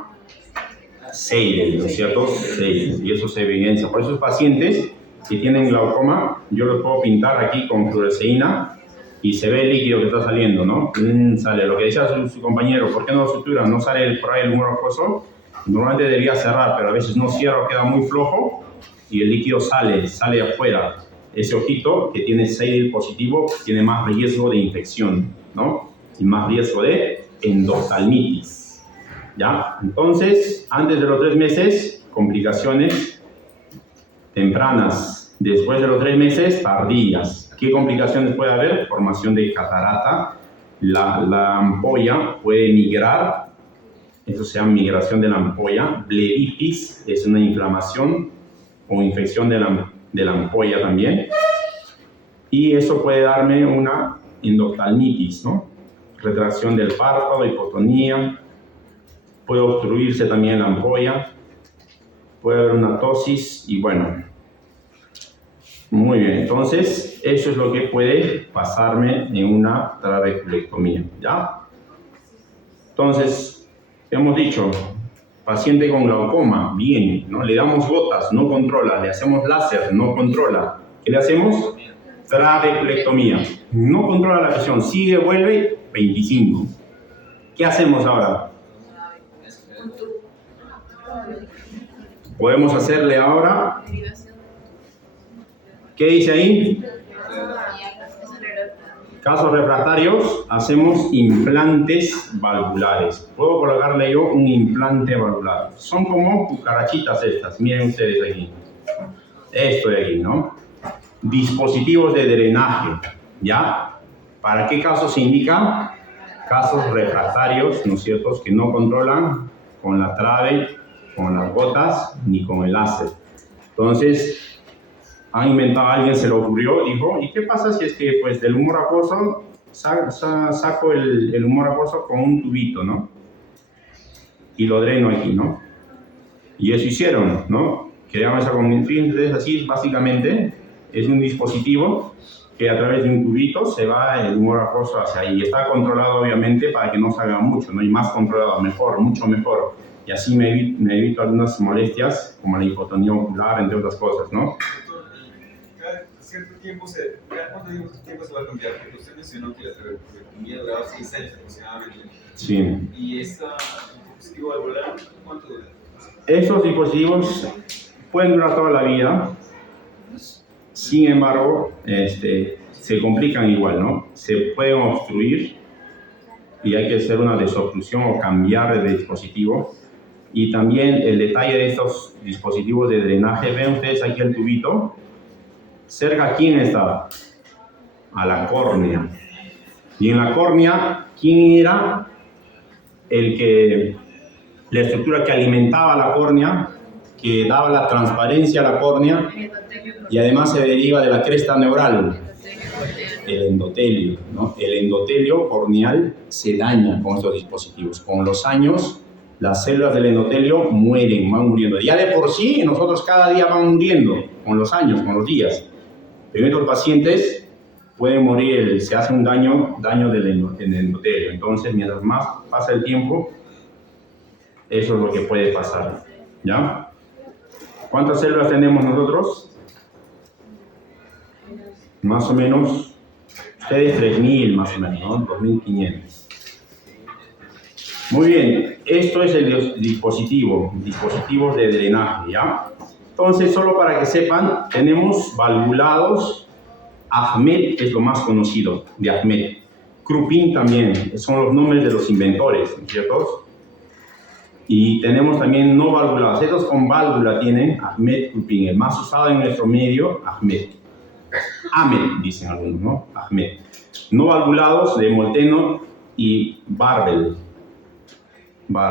Seidel, ¿no es cierto? Seidel, y eso se evidencia. Por esos pacientes que tienen glaucoma, yo los puedo pintar aquí con fluoresceína y se ve el líquido que está saliendo, ¿no? Sale. Lo que decía su compañero, ¿por qué no lo suturan? No sale por ahí el humor acuoso. Normalmente debería cerrar, pero a veces no cierra, queda muy flojo y el líquido sale afuera. Ese ojito que tiene Seidel positivo tiene más riesgo de infección, ¿no? Y más riesgo de endoftalmitis, ¿ya? Entonces, antes de los 3 meses, complicaciones tempranas. Después de los 3 meses, tardías. ¿Qué complicaciones puede haber? Formación de catarata. La ampolla puede migrar. Eso se llama migración de la ampolla. Blebitis es una inflamación o infección de la ampolla también. Y eso puede darme una endoftalmitis, ¿no? Retracción del párpado, hipotonía. Puede obstruirse también la ampolla. Puede haber una tosis y bueno. Muy bien, entonces eso es lo que puede pasarme en una trabeculectomía, ¿ya? Entonces, hemos dicho, paciente con glaucoma, viene, ¿no? Le damos gotas, no controla, le hacemos láser, no controla. ¿Qué le hacemos? Trabeculectomía. No controla la presión, sigue, vuelve, 25. ¿Qué hacemos ahora? Podemos hacerle ahora, ¿qué dice ahí? Casos refractarios, hacemos implantes valvulares. Puedo colocarle yo un implante valvular. Son como cucarachitas estas, miren ustedes aquí. Esto de aquí, ¿no? Dispositivos de drenaje, ¿ya? ¿Para qué casos se indica? Casos refractarios, ¿no es cierto?, que no controlan con la trabe, con las gotas, ni con el láser. Entonces, han inventado, a alguien se le ocurrió, dijo, ¿y qué pasa si es que pues del humor acuoso saco el humor acuoso con un tubito, ¿no? Y lo dreno aquí, ¿no? Y eso hicieron, ¿no? Crearon esa comunicación. Entonces, así básicamente es un dispositivo que a través de un tubito se va el humor acuoso hacia ahí. Está controlado obviamente para que no salga mucho, ¿no? Y más controlado, mejor, mucho mejor. Y así me evito algunas molestias como la hipotonía ocular, entre otras cosas, ¿no? cierto tiempo ¿cada cuánto tiempo se va a cambiar? Porque usted mencionó que la trabeculectomía duraba 6 años aproximadamente. Sí. ¿Y este dispositivo valvular cuánto dura? Estos dispositivos pueden durar toda la vida, sin embargo, se complican igual, ¿no? Se pueden obstruir y hay que hacer una desobstrucción o cambiar de dispositivo. Y también el detalle de estos dispositivos de drenaje, ven ustedes aquí el tubito, cerca a quién está, a la córnea. Y en la córnea, ¿quién era la estructura que alimentaba la córnea, que daba la transparencia a la córnea y además se deriva de la cresta neural? El endotelio, ¿no? El endotelio corneal se daña con estos dispositivos. Con los años, las células del endotelio van muriendo. Ya de por sí, nosotros cada día van muriendo con los años, con los días. Pero estos pacientes pueden morir, se hace un daño del endotelio. Entonces, mientras más pasa el tiempo, eso es lo que puede pasar, ¿ya? ¿Cuántas células tenemos nosotros? Más o menos, ustedes 3.000 más o menos, ¿no? 2.500. Muy bien, esto es el dispositivos de drenaje, ¿ya? Entonces, solo para que sepan, tenemos valvulados. Ahmed es lo más conocido de Ahmed. Krupin también, son los nombres de los inventores, ¿no es cierto? Y tenemos también no valvulados. Estos con válvula tienen Ahmed, Krupin. El más usado en nuestro medio, Ahmed. Ahmed, dicen algunos, ¿no? Ahmed. No valvulados de Molteno y Barbel.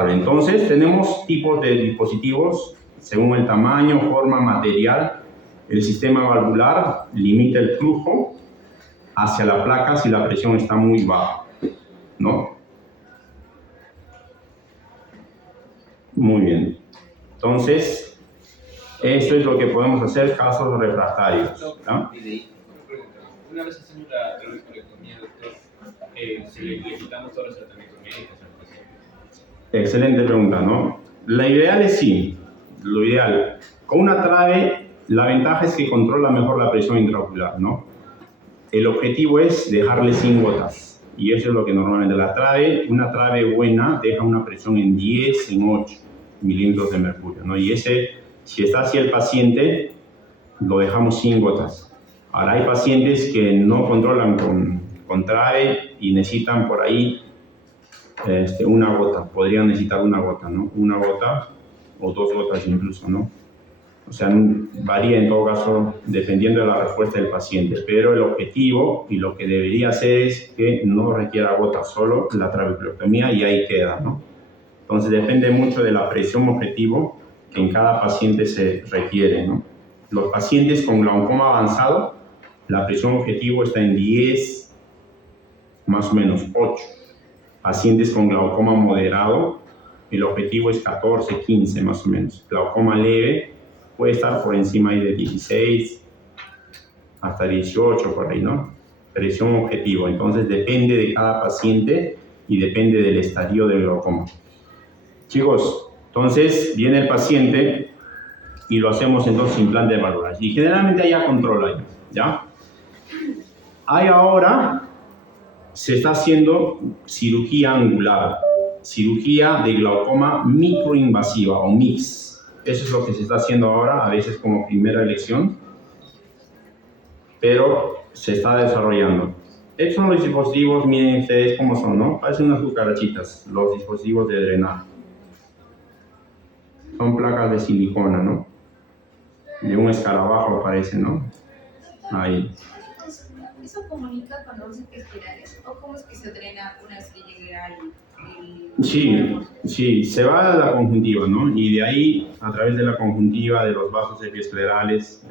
Entonces, tenemos tipos de dispositivos según el tamaño, forma, material. El sistema valvular limita el flujo hacia la placa si la presión está muy baja, ¿no? Muy bien. Entonces, esto es lo que podemos hacer casos refractarios, ¿no? Una vez hacemos la trabeculectomía, doctor, le quitamos todos los tratamientos médicos al paciente. Excelente pregunta, ¿no? La ideal es sí, lo ideal. Con una trave, la ventaja es que controla mejor la presión intraocular, ¿no? El objetivo es dejarle sin gotas. Y eso es lo que normalmente una trave buena deja una presión en 10, en 8 milímetros de mercurio, ¿no? Y si está así el paciente, lo dejamos sin gotas. Ahora hay pacientes que no controlan con trave y necesitan por ahí una gota, podrían necesitar una gota, ¿no? Una gota o 2 gotas incluso, ¿no? O sea, varía en todo caso dependiendo de la respuesta del paciente, pero el objetivo y lo que debería hacer es que no requiera gotas, solo la trabeculectomía y ahí queda, ¿no? Entonces depende mucho de la presión objetivo que en cada paciente se requiere, ¿no? Los pacientes con glaucoma avanzado, la presión objetivo está en 10, más o menos 8. Pacientes con glaucoma moderado, el objetivo es 14, 15 más o menos. Glaucoma leve puede estar por encima de 16 hasta 18 por ahí, ¿no? Presión objetivo. Entonces depende de cada paciente y depende del estadio del glaucoma. Chicos, entonces viene el paciente y lo hacemos entonces implante de válvulas. Y generalmente ya controla, ¿ya? Hay ahora, se está haciendo cirugía angular, cirugía de glaucoma microinvasiva o MIX. Eso es lo que se está haciendo ahora, a veces como primera elección, pero se está desarrollando. Estos son los dispositivos, miren ustedes cómo son, ¿no? Parecen unas cucarachitas, los dispositivos de drenaje. Son placas de silicona, ¿no? De un escarabajo parece, ¿no? Ahí. ¿Eso comunica con los espirales? ¿O cómo es que se drena una vez que llegue al... Sí, se va a la conjuntiva, ¿no? Y de ahí, a través de la conjuntiva, de los vasos epiesclerales,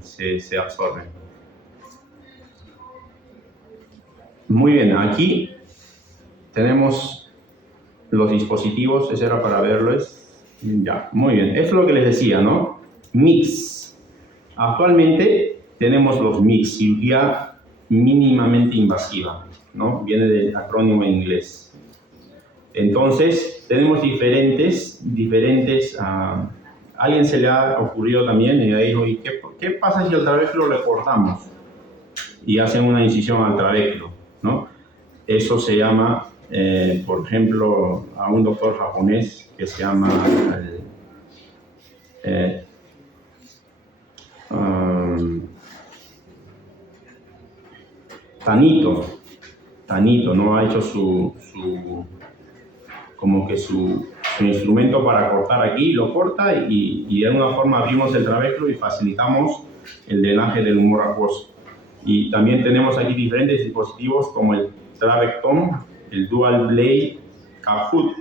se absorben. Muy bien, aquí tenemos los dispositivos, eso era para verlos. Ya, muy bien. Esto es lo que les decía, ¿no? MIX. Actualmente tenemos los MIX, cirugía mínimamente invasiva, ¿no? Viene del acrónimo en inglés. Entonces, tenemos diferentes alguien se le ha ocurrido también y dijo, ¿y qué pasa si el trabéculo lo cortamos? Y hacen una incisión al trabéculo, ¿no? Eso se llama, por ejemplo, a un doctor japonés que se llama Tanito, ¿no? Ha hecho su instrumento para cortar aquí, lo corta y de alguna forma abrimos el trabéculo y facilitamos el drenaje del humor acuoso. Y también tenemos aquí diferentes dispositivos como el Travectom, el Dual Blade, Kahoot.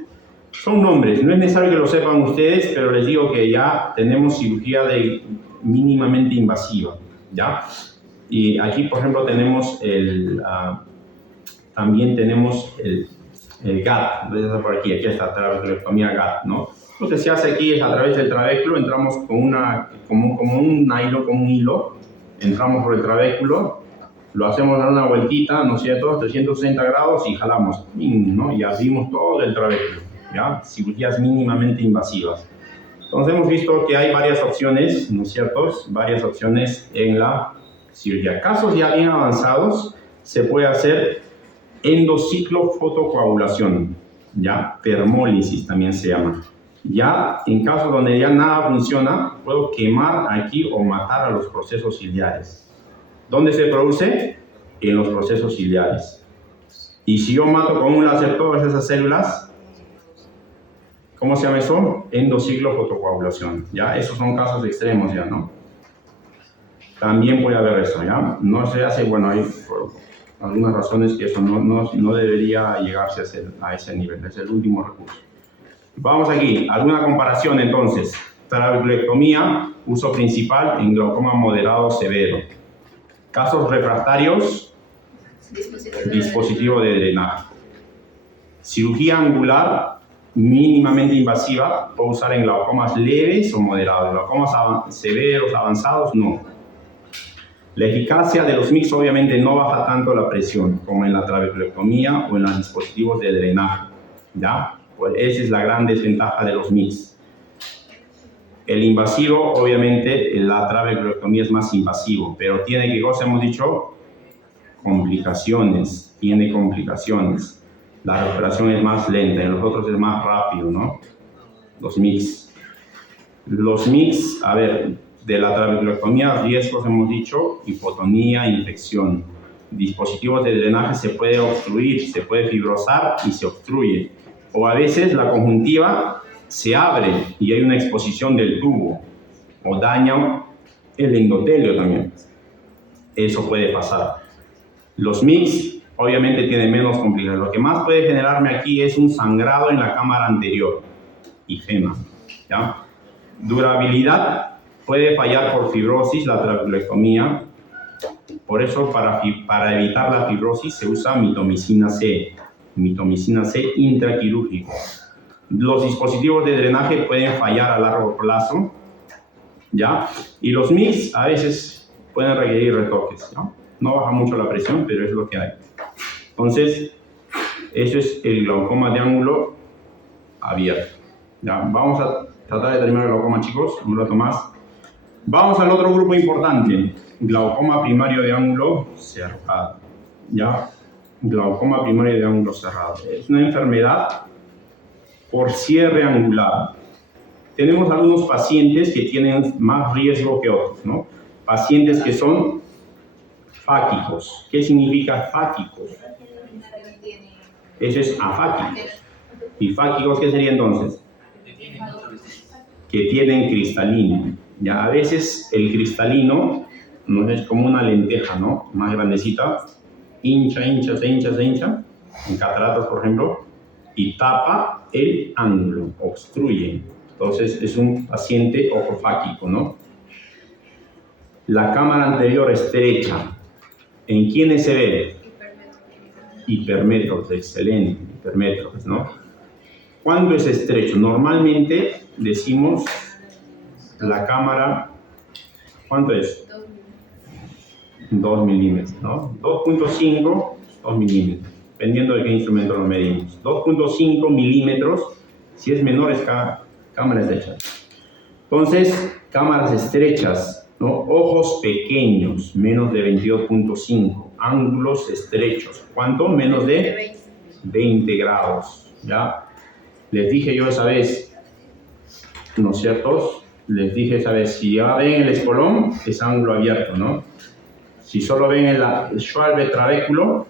Son nombres, no es necesario que lo sepan ustedes, pero les digo que ya tenemos cirugía mínimamente invasiva, ¿ya? Y aquí, por ejemplo, tenemos también tenemos el GAT, por aquí está trabeculectomía GAT, ¿no? Lo que se hace aquí es a través del trabéculo, entramos con como un hilo, entramos por el trabéculo, lo hacemos dar una vueltita, ¿no es cierto?, 360 grados y jalamos, ¿no? Y abrimos todo el trabéculo, ¿ya? Cirugías mínimamente invasivas. Entonces hemos visto que hay varias opciones, ¿no es cierto?, varias opciones en la cirugía. Casos ya bien avanzados, se puede hacer endociclofotocoagulación, ya, termólisis también se llama. Ya en casos donde ya nada funciona, puedo quemar aquí o matar a los procesos ciliares. ¿Dónde se produce? En los procesos ciliares. Y si yo mato con un láser todas esas células, ¿cómo se llama eso? Endociclofotocoagulación. Ya, esos son casos extremos ya, ¿no? También puede haber eso, ¿ya? No se hace, bueno, hay por algunas razones que eso no debería llegarse a ese nivel, es el último recurso. Vamos aquí, alguna comparación entonces. Trabeculectomía, uso principal en glaucoma moderado severo. Casos refractarios, dispositivo de drenaje. Cirugía angular mínimamente invasiva, puedo usar en glaucomas leves o moderados. Glaucomas severos, avanzados, no. La eficacia de los MIGS obviamente no baja tanto la presión como en la trabeculectomía o en los dispositivos de drenaje, ¿ya? Pues esa es la gran desventaja de los MIGS. El invasivo, obviamente, la trabeculectomía es más invasivo, pero tiene, ¿qué cosa hemos dicho? Complicaciones, tiene complicaciones. La recuperación es más lenta, en los otros es más rápido, ¿no? Los MIGS. Los MIGS, a ver, de la trabeculectomía, riesgos hemos dicho, hipotonía, infección. Dispositivos de drenaje se puede obstruir, se puede fibrosar y se obstruye. O a veces la conjuntiva se abre y hay una exposición del tubo o daña el endotelio también. Eso puede pasar. Los MIGS obviamente tienen menos complicaciones. Lo que más puede generarme aquí es un sangrado en la cámara anterior, igema, ¿ya? Durabilidad, puede fallar por fibrosis la trabeculectomía. Por eso para evitar la fibrosis se usa mitomicina C intraquirúrgico. Los dispositivos de drenaje pueden fallar a largo plazo, ¿ya? Y los MIGS a veces pueden requerir retoques, ¿no? No baja mucho la presión, pero es lo que hay. Entonces, eso es el glaucoma de ángulo abierto. ¿Ya? Vamos a tratar de terminar el glaucoma, chicos, un rato más. Vamos al otro grupo importante, glaucoma primario de ángulo cerrado, ¿ya? Glaucoma primario de ángulo cerrado. Es una enfermedad por cierre angular. Tenemos algunos pacientes que tienen más riesgo que otros, ¿no? Pacientes que son fáquicos. ¿Qué significa fáquicos? Eso es afáquicos. ¿Y fáquicos qué sería entonces? Que tienen cristalino. Ya a veces el cristalino no es como una lenteja, ¿no? Más grandecita. Hincha, en cataratas, por ejemplo, y tapa el ángulo, obstruye. Entonces es un paciente ojofáquico, ¿no? La cámara anterior estrecha. ¿En quiénes se ve? Hipermétrocos, excelente, hipermétrocos, ¿no? ¿Cuándo es estrecho? Normalmente decimos la cámara, ¿cuánto es? 2 milímetros, ¿no? 2.5, 2 milímetros, dependiendo de qué instrumento lo medimos. 2.5 milímetros, si es menor es cámara estrecha. Entonces, cámaras estrechas, ¿no? Ojos pequeños, menos de 22.5, ángulos estrechos, ¿cuánto? Menos de 20 grados, ¿ya? Les dije yo esa vez, ¿no es cierto? Les dije esa vez, si ya ven el espolón, es ángulo abierto, ¿no? Si solo ven el Schwalbe trabéculo,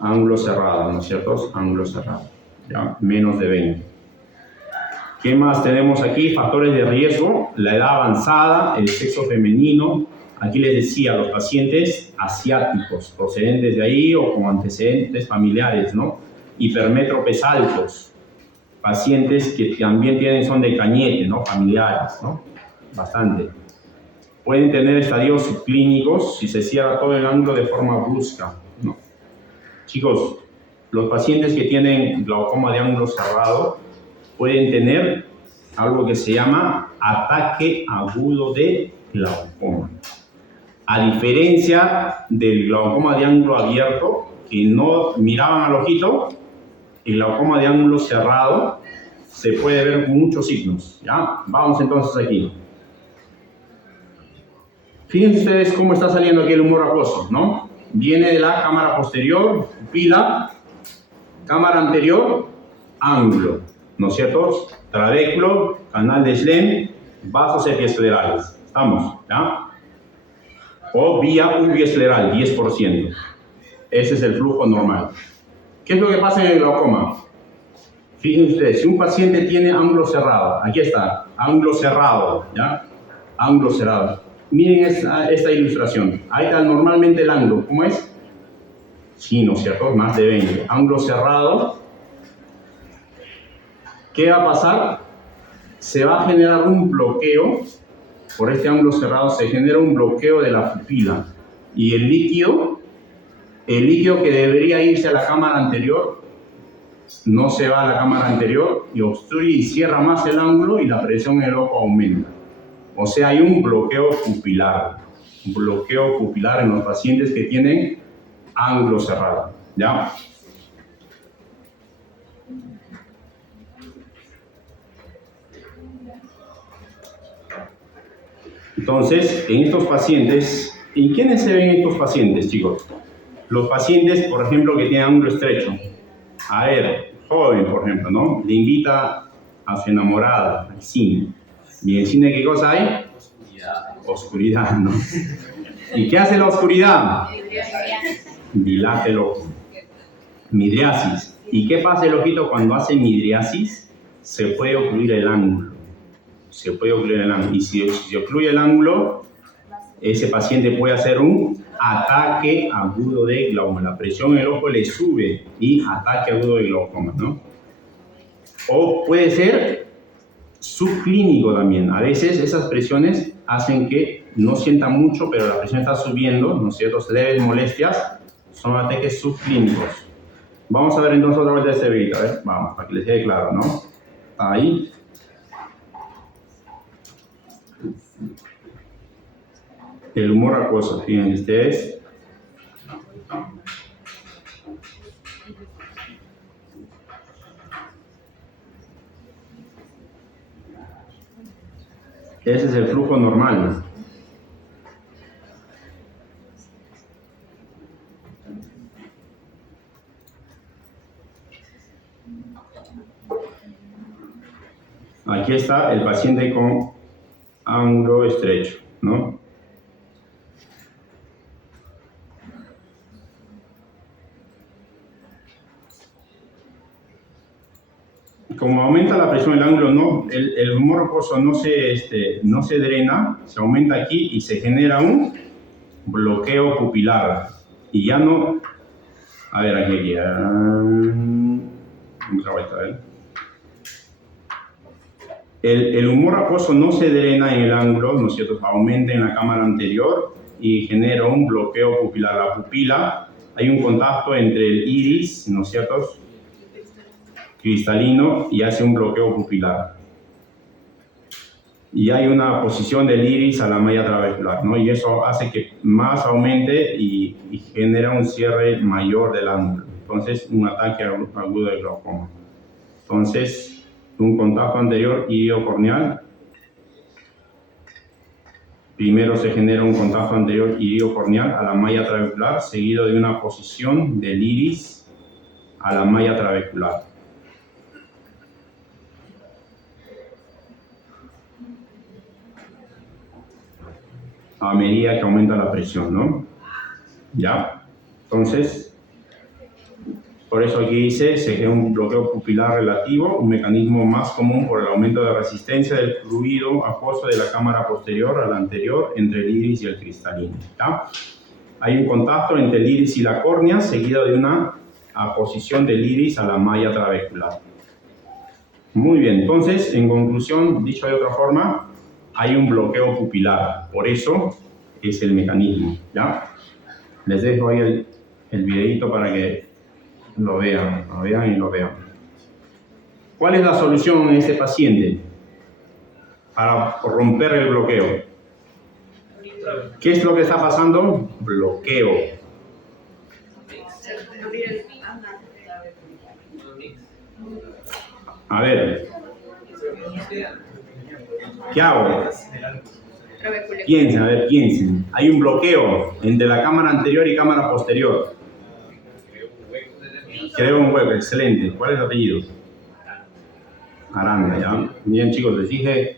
ángulo cerrado, ¿no es cierto? Ángulo cerrado, ¿ya? Menos de 20. ¿Qué más tenemos aquí? Factores de riesgo, la edad avanzada, el sexo femenino. Aquí les decía, los pacientes asiáticos, procedentes de ahí o con antecedentes familiares, ¿no? Hipermétropes altos, pacientes que también son de Cañete, ¿no? Familiares, ¿no? Bastante. Pueden tener estadios subclínicos si se cierra todo el ángulo de forma brusca, ¿no? Chicos, los pacientes que tienen glaucoma de ángulo cerrado pueden tener algo que se llama ataque agudo de glaucoma. A diferencia del glaucoma de ángulo abierto, que no miraban al ojito, el glaucoma de ángulo cerrado se puede ver muchos signos, ¿ya? Vamos entonces aquí. Fíjense ustedes cómo está saliendo aquí el humor acuoso, ¿no? Viene de la cámara posterior, pupila, cámara anterior, ángulo, ¿no es cierto? Trabéculo, canal de Schlemm, vasos epiesclerales. ¿Estamos? ¿Ya? O vía ubiescleral, 10%. Ese es el flujo normal. ¿Qué es lo que pasa en el glaucoma? Fíjense ustedes, si un paciente tiene ángulo cerrado, aquí está, ángulo cerrado, ¿ya? Ángulo cerrado. Miren esta ilustración. Ahí está normalmente el ángulo. ¿Cómo es? Sí, ¿no es cierto? Más de 20. Ángulo cerrado. ¿Qué va a pasar? Se va a generar un bloqueo. Por este ángulo cerrado se genera un bloqueo de la pupila. Y el líquido que debería irse a la cámara anterior, no se va a la cámara anterior y obstruye y cierra más el ángulo y la presión en el ojo aumenta. O sea, hay un bloqueo pupilar en los pacientes que tienen ángulo cerrado, ¿ya? Entonces, en estos pacientes, ¿en quiénes se ven estos pacientes, chicos? Los pacientes, por ejemplo, que tienen ángulo estrecho. A ver, joven, por ejemplo, ¿no? Le invita a su enamorada al cine. ¿Y en el cine qué cosa hay? Oscuridad, ¿no? ¿Y qué hace la oscuridad? Dilata el ojo. Midriasis. ¿Y qué pasa el ojito cuando hace midriasis? Se puede ocluir el ángulo. Y si se ocluye el ángulo, ese paciente puede hacer un ataque agudo de glaucoma. La presión en el ojo le sube y ataque agudo de glaucoma, ¿no? O puede ser subclínico también. A veces esas presiones hacen que no sienta mucho, pero la presión está subiendo, ¿no es cierto? Leves molestias, son ataques subclínicos. Vamos a ver entonces otra vez este video, ¿eh? Vamos, para que les quede claro, ¿no? Ahí. El humor acuoso, fíjense ustedes. Ese es el flujo normal. Aquí está el paciente con ángulo estrecho, ¿no? Como aumenta la presión del ángulo, el humor acuoso no se drena, se aumenta aquí y se genera un bloqueo pupilar. Y ya no... A ver, aquí. Vamos a vuelta, a ver. El humor acuoso no se drena en el ángulo, ¿no es cierto? Aumenta en la cámara anterior y genera un bloqueo pupilar. La pupila, hay un contacto entre el iris, ¿no es cierto?, cristalino, y hace un bloqueo pupilar. Y hay una posición del iris a la malla trabecular, ¿no? Y eso hace que más aumente y genera un cierre mayor del ángulo. Entonces, un ataque agudo de glaucoma. Entonces, un contacto anterior iliocorneal. Primero se genera un contacto anterior iliocorneal a la malla trabecular, seguido de una posición del iris a la malla trabecular. A medida que aumenta la presión, ¿no? ¿Ya? Entonces, por eso aquí dice, se genera un bloqueo pupilar relativo, un mecanismo más común por el aumento de resistencia del fluido acuoso de la cámara posterior a la anterior entre el iris y el cristalino. ¿Ya? Hay un contacto entre el iris y la córnea, seguido de una aposición del iris a la malla trabecular. Muy bien, entonces, en conclusión, dicho de otra forma, hay un bloqueo pupilar, por eso es el mecanismo, ¿ya? Les dejo ahí el videito para que lo vean y lo vean. ¿Cuál es la solución en este paciente para romper el bloqueo? ¿Qué es lo que está pasando? Bloqueo. A ver, ¿qué hago? Piensen, a ver, piensen. Hay un bloqueo entre la cámara anterior y cámara posterior. Creo un hueco, excelente. ¿Cuál es el apellido? Aranda, ¿ya? Bien, chicos, les dije,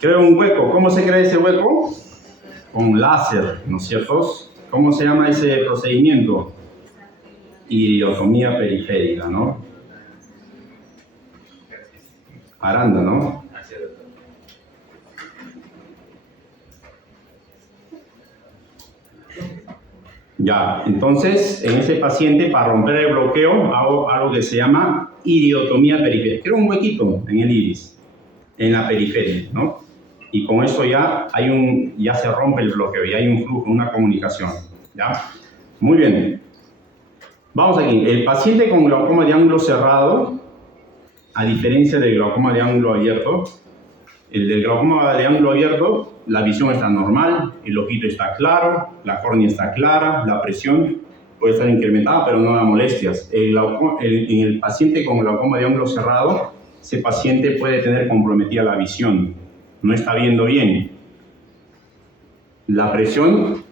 creo un hueco. ¿Cómo se crea ese hueco? Con láser, ¿no es cierto? ¿Cómo se llama ese procedimiento? Iridotomía periférica, ¿no? Aranda, ¿no? Ya, entonces, en ese paciente, para romper el bloqueo, hago algo que se llama iridotomía periférica. Creo un huequito en el iris, en la periferia, ¿no? Y con eso ya se rompe el bloqueo, ya hay un flujo, una comunicación, ¿ya? Muy bien. Vamos aquí. El paciente con glaucoma de ángulo cerrado, a diferencia del glaucoma de ángulo abierto, el del glaucoma de ángulo abierto, la visión está normal, el ojito está claro, la córnea está clara, la presión puede estar incrementada, pero no da molestias. En el paciente con glaucoma de ángulo cerrado, ese paciente puede tener comprometida la visión, no está viendo bien. La presión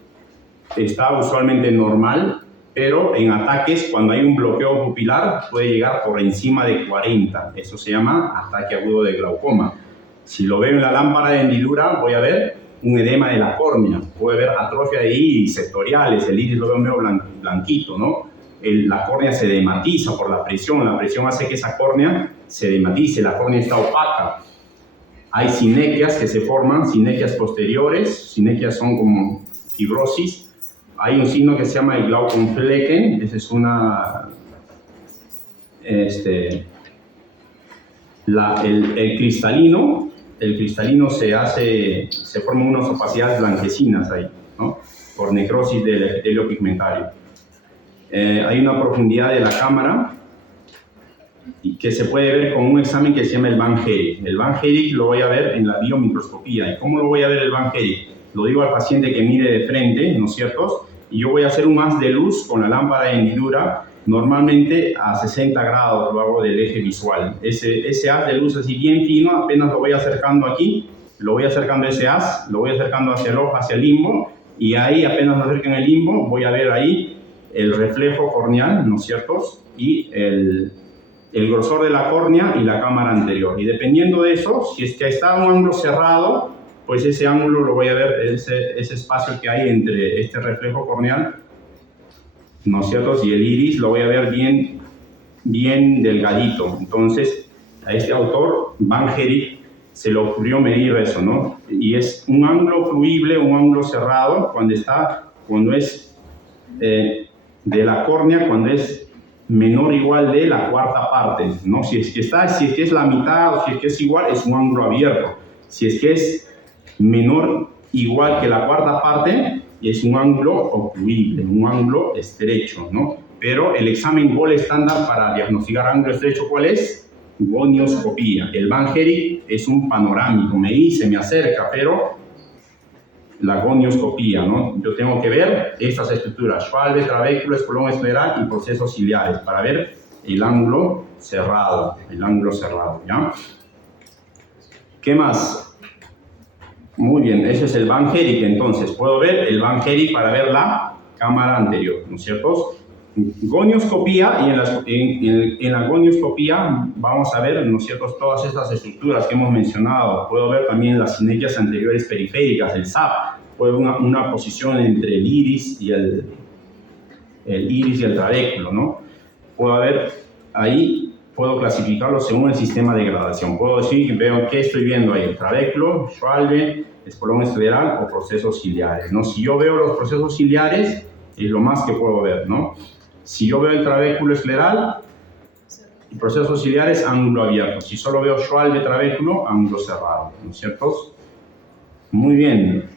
está usualmente normal, pero en ataques, cuando hay un bloqueo pupilar, puede llegar por encima de 40. Eso se llama ataque agudo de glaucoma. Si lo veo en la lámpara de hendidura, voy a ver un edema de la córnea, puede ver atrofia de iris, sectoriales, el iris lo veo medio blanquito, ¿no? La córnea se edematiza por la presión hace que esa córnea se edematice, la córnea está opaca. Hay sinequias que se forman, sinequias posteriores, sinequias son como fibrosis. Hay un signo que se llama el Glaucomflecken, esa es una... El cristalino se forman unas opacidades blanquecinas ahí, ¿no? Por necrosis del epitelio pigmentario. Hay una profundidad de la cámara que se puede ver con un examen que se llama el Van Herijk. El Van Herijk lo voy a ver en la biomicroscopía. ¿Y cómo lo voy a ver el Van Herijk? Lo digo al paciente que mire de frente, ¿no es cierto? Y yo voy a hacer un haz de luz con la lámpara de hendidura, normalmente a 60 grados lo hago del eje visual. Ese haz de luz así bien fino, apenas lo voy acercando aquí, lo voy acercando ese haz, lo voy acercando hacia el ojo, hacia el limbo, y ahí apenas me acerco en el limbo, voy a ver ahí el reflejo corneal, ¿no es cierto? Y el grosor de la córnea y la cámara anterior. Y dependiendo de eso, si es que está un ángulo cerrado, pues ese ángulo lo voy a ver, ese espacio que hay entre este reflejo corneal, ¿no es cierto? Y el iris lo voy a ver bien delgadito. Entonces, a este autor, Van Herijk, se le ocurrió medir eso, ¿no? Y es un ángulo fluible, un ángulo cerrado, cuando es de la córnea, cuando es menor o igual de la cuarta parte, ¿no? Si es que es la mitad o si es que es igual, es un ángulo abierto. Si es que es menor igual que la cuarta parte, es un ángulo ocluible, un ángulo estrecho, ¿no? Pero el examen gold estándar para diagnosticar ángulo estrecho, ¿cuál es? Gonioscopía. El Van Herijk es un panorámico, me dice, me acerca, pero la gonioscopía, ¿no? Yo tengo que ver estas estructuras, Schwalbe, trabéculo, espolón escleral y procesos ciliares, para ver el ángulo cerrado, ¿ya? ¿Qué más? Muy bien, ese es el Van Herrick, entonces puedo ver el Van Herrick para ver la cámara anterior, ¿no es cierto? Gonioscopía, y en la gonioscopía vamos a ver, ¿no es cierto?, todas estas estructuras que hemos mencionado. Puedo ver también las sinequias anteriores periféricas, el SAP, puedo ver una posición entre el iris y el trabéculo, ¿no? Puedo ver ahí, puedo clasificarlo según el sistema de gradación. Puedo decir, veo qué estoy viendo ahí, el trabéculo, Schwalbe, espolón escleral o procesos ciliares, ¿no? Si yo veo los procesos ciliares, es lo más que puedo ver, ¿no? Si yo veo el trabéculo escleral, procesos ciliares, ángulo abierto. Si solo veo Schwalbe trabéculo, ángulo cerrado, ¿no es cierto? Muy bien.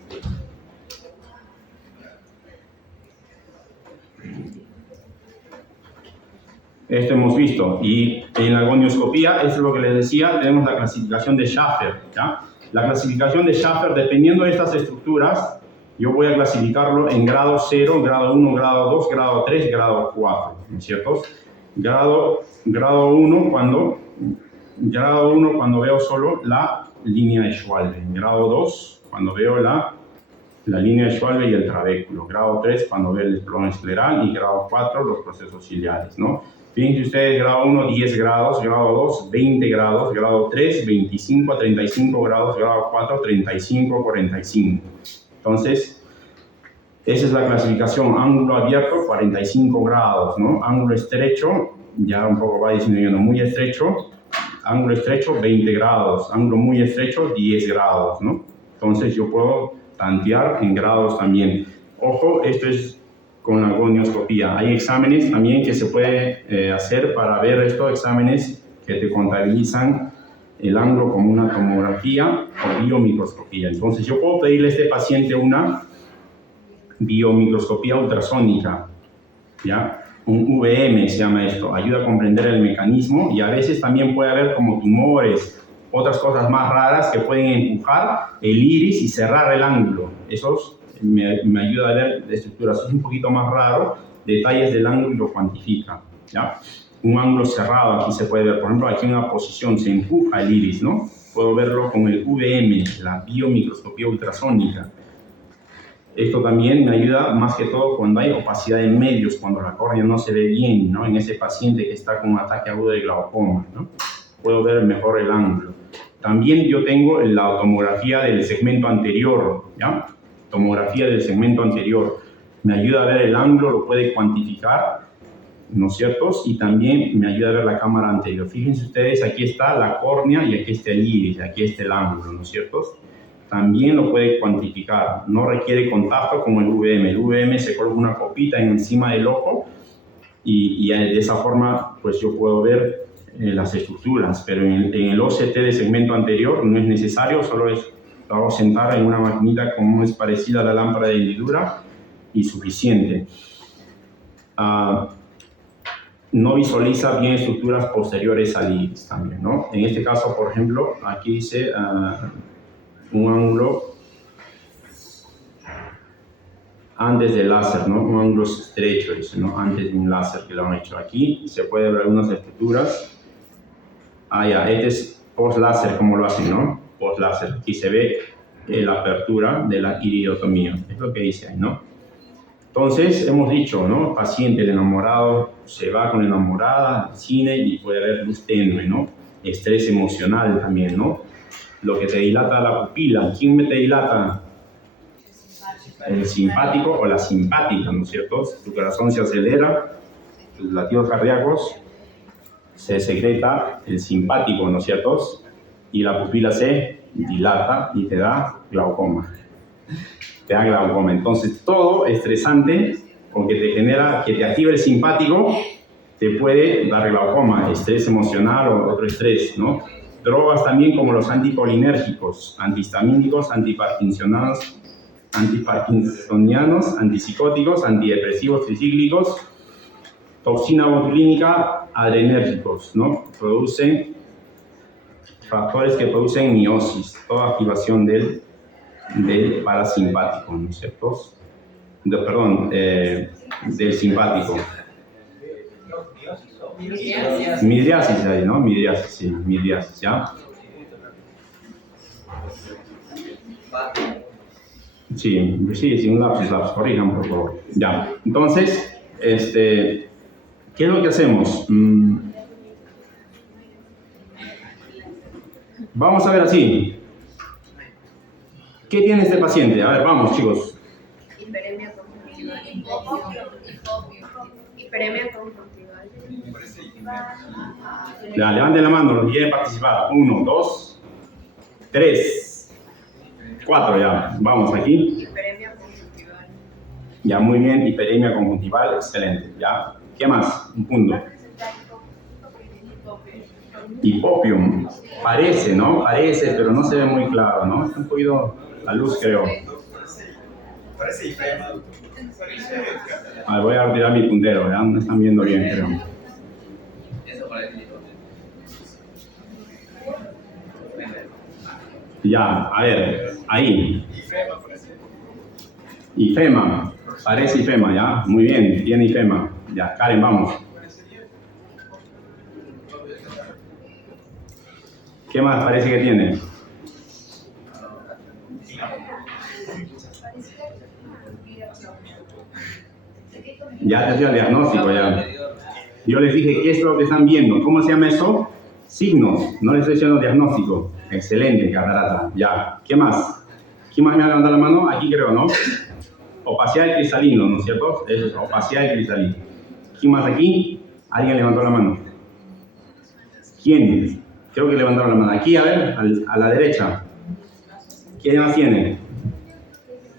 Esto hemos visto. Y en la gonioscopía, esto es lo que les decía, tenemos la clasificación de Schaffer, ¿ya? La clasificación de Schaffer, dependiendo de estas estructuras, yo voy a clasificarlo en grado 0, grado 1, grado 2, grado 3, grado 4, ¿no es cierto? Grado 1 cuando veo solo la línea de Schwalbe. Grado 2 cuando veo la línea de Schwalbe y el trabéculo. Grado 3 cuando veo el espolón escleral y grado 4 los procesos ciliares, ¿no? Fíjense ustedes, grado 1, 10 grados, grado 2, 20 grados, grado 3, 25 a 35 grados, grado 4, 35 a 45. Entonces, esa es la clasificación. Ángulo abierto, 45 grados, ¿no? Ángulo estrecho, ya un poco va disminuyendo, muy estrecho. Ángulo estrecho, 20 grados. Ángulo muy estrecho, 10 grados, ¿no? Entonces, yo puedo tantear en grados también. Ojo, esto es con la gonioscopía. Hay exámenes también que se puede hacer para ver estos exámenes que te contabilizan el ángulo como una tomografía o biomicroscopía. Entonces, yo puedo pedirle a este paciente una biomicroscopía ultrasónica, ¿ya? Un VM se llama esto, ayuda a comprender el mecanismo, y a veces también puede haber como tumores, otras cosas más raras que pueden empujar el iris y cerrar el ángulo. Eso me ayuda a ver estructuras. Es un poquito más raro, detalles del ángulo y lo cuantifica, ¿ya? Un ángulo cerrado, aquí se puede ver, por ejemplo, aquí en una posición se empuja el iris, ¿no? Puedo verlo con el VM, la biomicroscopía ultrasónica. Esto también me ayuda más que todo cuando hay opacidad en medios, cuando la córnea no se ve bien, ¿no? En ese paciente que está con un ataque agudo de glaucoma, ¿no? Puedo ver mejor el ángulo. También yo tengo la tomografía del segmento anterior, ¿ya? Tomografía del segmento anterior. Me ayuda a ver el ángulo, lo puede cuantificar, ¿no es cierto? Y también me ayuda a ver la cámara anterior. Fíjense ustedes, aquí está la córnea y aquí está el iris, aquí está el ángulo, ¿no es cierto? También lo puede cuantificar. No requiere contacto con el VM. El VM se coloca una copita encima del ojo y de esa forma pues yo puedo ver las estructuras. Pero en el OCT de segmento anterior no es necesario, solo es lo hago sentar en una maquinita como es parecida a la lámpara de hendidura y suficiente. No visualiza bien estructuras posteriores al iris también, ¿no? En este caso, por ejemplo, aquí dice un ángulo antes del láser, ¿no? Un ángulo estrecho, dice, ¿no? Antes de un láser que lo han hecho aquí. Se puede ver algunas estructuras. Ya, este es post-láser, como lo hacen, ¿no? Post-láser. Aquí se ve la apertura de la iridotomía. Es lo que dice ahí, ¿no? Entonces, hemos dicho, ¿no? Paciente, el enamorado se va con la enamorada al cine y puede haber luz tenue, ¿no? Estrés emocional también, ¿no? Lo que te dilata la pupila. ¿Quién me te dilata? El simpático o la simpática, ¿no es cierto? Tu corazón se acelera, tus latidos cardíacos, se secreta el simpático, ¿no es cierto? Y la pupila se dilata y te da glaucoma. Te da glaucoma. Entonces, todo estresante, porque te genera, que te active el simpático, te puede dar glaucoma, estrés emocional o otro estrés, ¿no? Drogas también como los anticolinérgicos, antihistamínicos, antiparkinsonianos, antipsicóticos, antidepresivos tricíclicos, toxina botulínica, adrenérgicos, ¿no? Producen factores que producen miosis, toda activación del parasimpático, ¿no es cierto? Del simpático. Midriasis ahí, ¿no? Midriasis, sí, midriasis, ¿ya? Sí, un lapsus, corrijan, por favor. Ya, entonces, ¿qué es lo que hacemos? Vamos a ver así. ¿Qué tiene este paciente? A ver, vamos, chicos. Hiperemia conjuntival. Hiperemia conjuntival. Ya, levanten la mano, los que quieren participar. 1, 2, 3, 4, ya. Vamos aquí. Hiperemia conjuntival. Ya, muy bien. Hiperemia conjuntival, excelente. Ya. ¿Qué más? Un punto. Hipopium. Parece, ¿no? Parece, pero no se ve muy claro, ¿no? Está un poquito la luz, creo. Parece ifema, doctor. A ver, voy a retirar mi puntero, ¿ya? No están viendo bien, creo. Eso parece. Ya, a ver, ahí. Ifema parece. Ifema. Parece ifema, ¿ya? Muy bien, tiene ifema. Ya, Karen, vamos. ¿Qué más parece que tiene? Ya te hacía el diagnóstico, ya. Yo les dije, ¿qué es lo que están viendo? ¿Cómo se llama eso? Signos. No les estoy diciendo diagnóstico. Excelente, catarata. Ya. ¿Qué más? ¿Quién más me ha levantado la mano? Aquí creo, ¿no? Opacidad cristalino, ¿no es cierto? Es opacidad cristalino. ¿Quién más aquí? ¿Alguien levantó la mano? ¿Quién? Creo que levantaron la mano. Aquí, a ver, a la derecha. ¿Quién más tiene?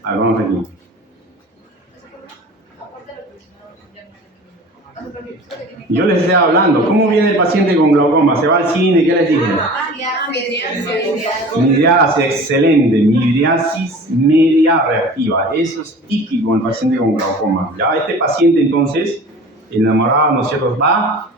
A ver, vamos aquí. Yo les estoy hablando. ¿Cómo viene el paciente con glaucoma? ¿Se va al cine? ¿Qué les dije? Midriasis, excelente. Midriasis media reactiva. Eso es típico en el paciente con glaucoma. Ya este paciente, entonces, enamorado, ¿no es cierto? Va,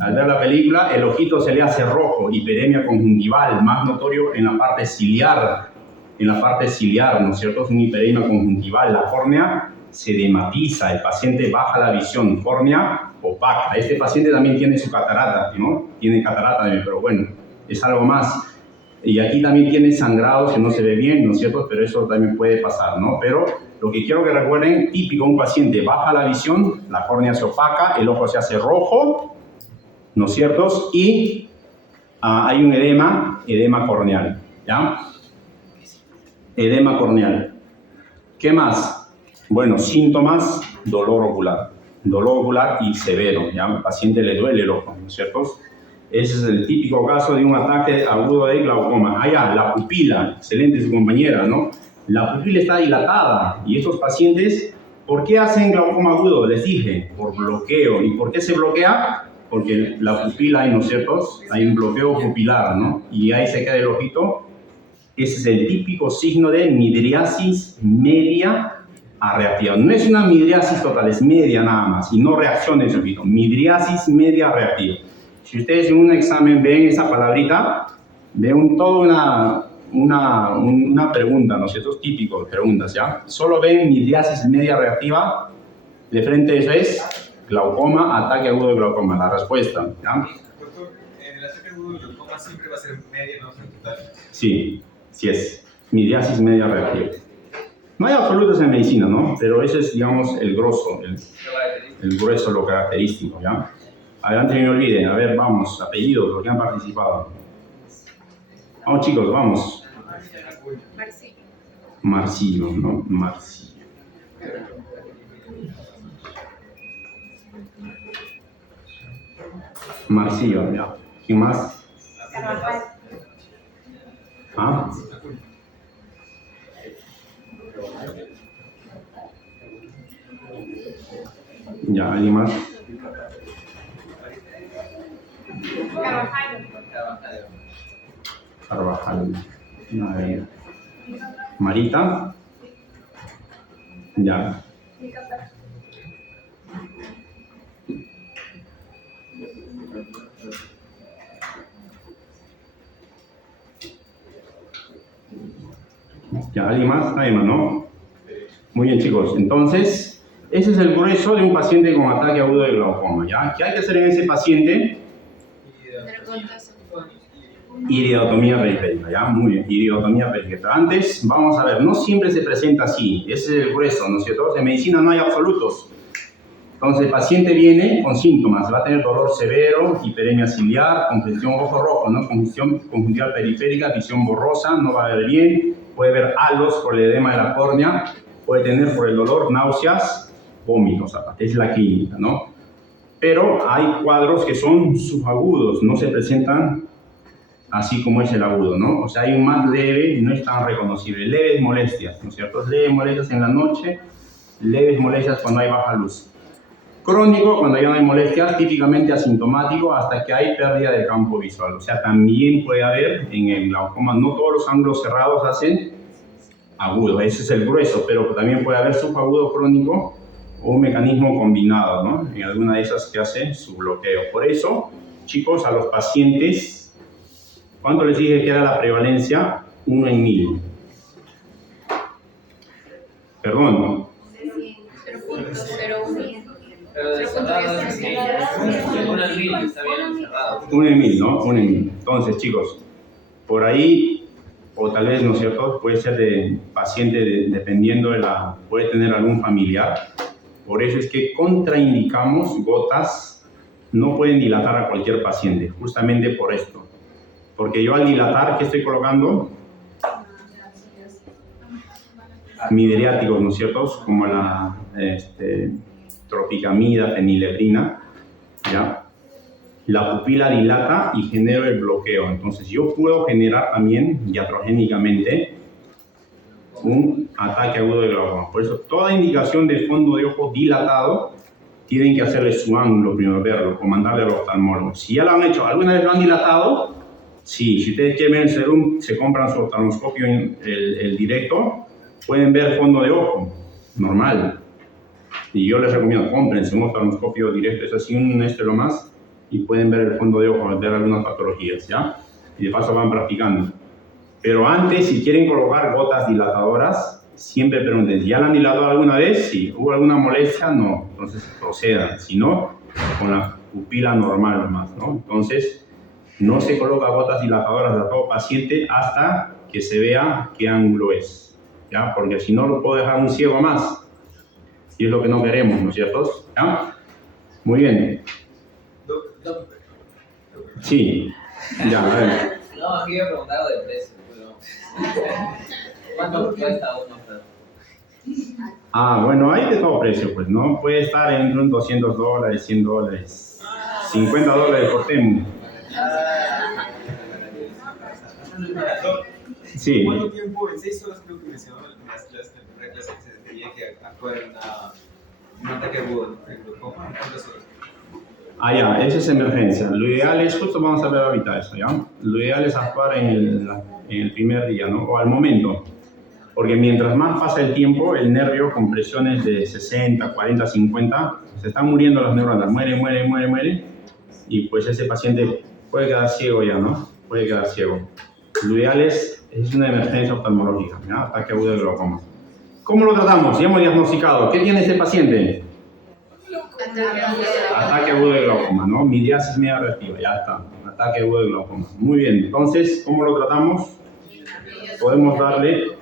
al ver la película, el ojito se le hace rojo. Hiperemia conjuntival, más notorio en la parte ciliar. En la parte ciliar, ¿no es cierto? Es una hiperemia conjuntival. La córnea se dematiza, el paciente baja la visión, córnea opaca. Este paciente también tiene su catarata, ¿no? Tiene catarata también, pero bueno, es algo más. Y aquí también tiene sangrado, que no se ve bien, ¿no es cierto? Pero eso también puede pasar, ¿no? Pero lo que quiero que recuerden, típico, un paciente baja la visión, la córnea se opaca, el ojo se hace rojo, ¿no es cierto? Y hay un edema corneal, ¿ya? Edema corneal. ¿Qué más? Bueno, síntomas, dolor ocular y severo, ¿ya? Al paciente le duele el ojo, ¿no es cierto? Ese es el típico caso de un ataque agudo de glaucoma. Allá, la pupila, excelente su compañera, ¿no? La pupila está dilatada y estos pacientes, ¿por qué hacen glaucoma agudo? Les dije, por bloqueo. ¿Y por qué se bloquea? Porque la pupila, ¿no es cierto? Hay un bloqueo pupilar, ¿no? Y ahí se queda el ojito. Ese es el típico signo de midriasis media reactiva. No es una midriasis total, es media nada más, y no reacciona ese ojito. Midriasis media reactiva. Si ustedes en un examen ven esa palabrita, ven toda una pregunta, ¿no es cierto? Es típico de preguntas, ¿ya? Solo ven midriasis media reactiva, de frente eso es glaucoma, ataque agudo de glaucoma, la respuesta, ¿ya? Doctor, en el ataque agudo de glaucoma siempre va a ser media, no total. Sí, sí es. Midriasis media reactiva. No hay absolutos en medicina, ¿no? Pero ese es, digamos, el grosso, el grueso, lo característico, ¿ya? Adelante, no me olviden. A ver, vamos, apellidos, los que han participado. Vamos, chicos, vamos. Marcillo, ¿no? Marcillo. Marcillo, ya. ¿Quién más? ¿Ah? Ya, ¿alguien más? Carvajal. A ver. Marita. Ya. Ya, ¿alguien más? Nadie más, ¿no? Muy bien, chicos. Entonces, Ese es el grueso de un paciente con ataque agudo de glaucoma, ¿ya? ¿Qué hay que hacer en ese paciente? Iridotomía periférica, ¿ya? Muy bien, iridotomía periférica. Antes, vamos a ver, no siempre se presenta así, ese es el grueso, ¿no es cierto? En medicina no hay absolutos. Entonces el paciente viene con síntomas, va a tener dolor severo, hiperemia ciliar, congestión ojo rojo, ¿no? Congestión conjuntival periférica, visión borrosa, no va a ver bien, puede ver halos por el edema de la córnea, puede tener por el dolor náuseas, vómitos, es la clínica, ¿no? Pero hay cuadros que son subagudos, no se presentan así como es el agudo, ¿no? O sea, hay un más leve, no es tan reconocible, leves molestias, ¿no es cierto? Leves molestias en la noche, leves molestias cuando hay baja luz. Crónico, cuando ya no hay molestias, típicamente asintomático hasta que hay pérdida de campo visual. O sea, también puede haber en el glaucoma, no todos los ángulos cerrados hacen agudo, ese es el grueso, pero también puede haber subagudo crónico o un mecanismo combinado, ¿no? En alguna de esas que hace su bloqueo. Por eso, chicos, a los pacientes, ¿cuánto les dije que era la prevalencia? 1 en 1000. Perdón. 0.01. Pero de cerrado es que una mil está bien cerrado. 1 en 1000, ¿no? 1 en 1000. Entonces, chicos, por ahí, o tal vez, ¿no es cierto? Puede ser de paciente, dependiendo de la, puede tener algún familiar. Por eso es que contraindicamos gotas, no pueden dilatar a cualquier paciente, justamente por esto. Porque yo al dilatar, ¿qué estoy colocando? Midriáticos, ¿no es cierto? Como la tropicamida, feniletrina, ¿ya? La pupila dilata y genero el bloqueo. Entonces yo puedo generar también, iatrogénicamente, un ataque agudo de glaucoma. Por eso toda indicación de fondo de ojo dilatado, tienen que hacerle su ángulo primero, verlo, o mandarle al oftalmólogo. Si ya lo han hecho, ¿alguna vez lo han dilatado? Sí, si ustedes quieren ver el serum, se compran su oftalmoscopio, el directo, pueden ver fondo de ojo, normal. Y yo les recomiendo, cómprense un oftalmoscopio directo, es así, un lo más, y pueden ver el fondo de ojo, ver algunas patologías, ¿ya? Y de paso van practicando. Pero antes, si quieren colocar gotas dilatadoras, siempre pregunten, ¿ya la han dilatado alguna vez? Si hubo alguna molestia, no. Entonces procedan. Si no, con la pupila normal nomás, ¿no? Entonces, no se coloca gotas dilatadoras a todo paciente hasta que se vea qué ángulo es, ¿ya? Porque si no, lo puedo dejar un ciego más. Y es lo que no queremos, ¿no es cierto? ¿Ya? Muy bien. Sí. Ya, a ver. No, aquí he preguntado de precio, pero... ¿Cuánto cuesta uno? Ah, bueno, hay de todo precio, pues, ¿no? Puede estar entre un $200, $100, $50 por Temu. Sí. ¿Cuánto tiempo? En 6 horas creo que mencionaba en las clases que se tenía que actuar en un ataque agudo en glaucoma. ¿Cuántas horas? Ah, ya, esa es emergencia. Lo ideal es, justo vamos a ver ahorita eso, ¿ya? Lo ideal es actuar en el primer día, ¿no? O al momento. Porque mientras más pasa el tiempo, el nervio con presiones de 60, 40, 50, se están muriendo las neuronas. Muere. Y pues ese paciente puede quedar ciego ya, ¿no? Puede quedar ciego. Lo ideal es una emergencia oftalmológica, ¿ya? Ataque agudo de glaucoma. ¿Cómo lo tratamos? Ya hemos diagnosticado. ¿Qué tiene ese paciente? Ataque agudo de glaucoma, ¿no? Miriasis media reactiva, ya está. Ataque agudo de glaucoma. Muy bien, entonces, ¿cómo lo tratamos? Podemos darle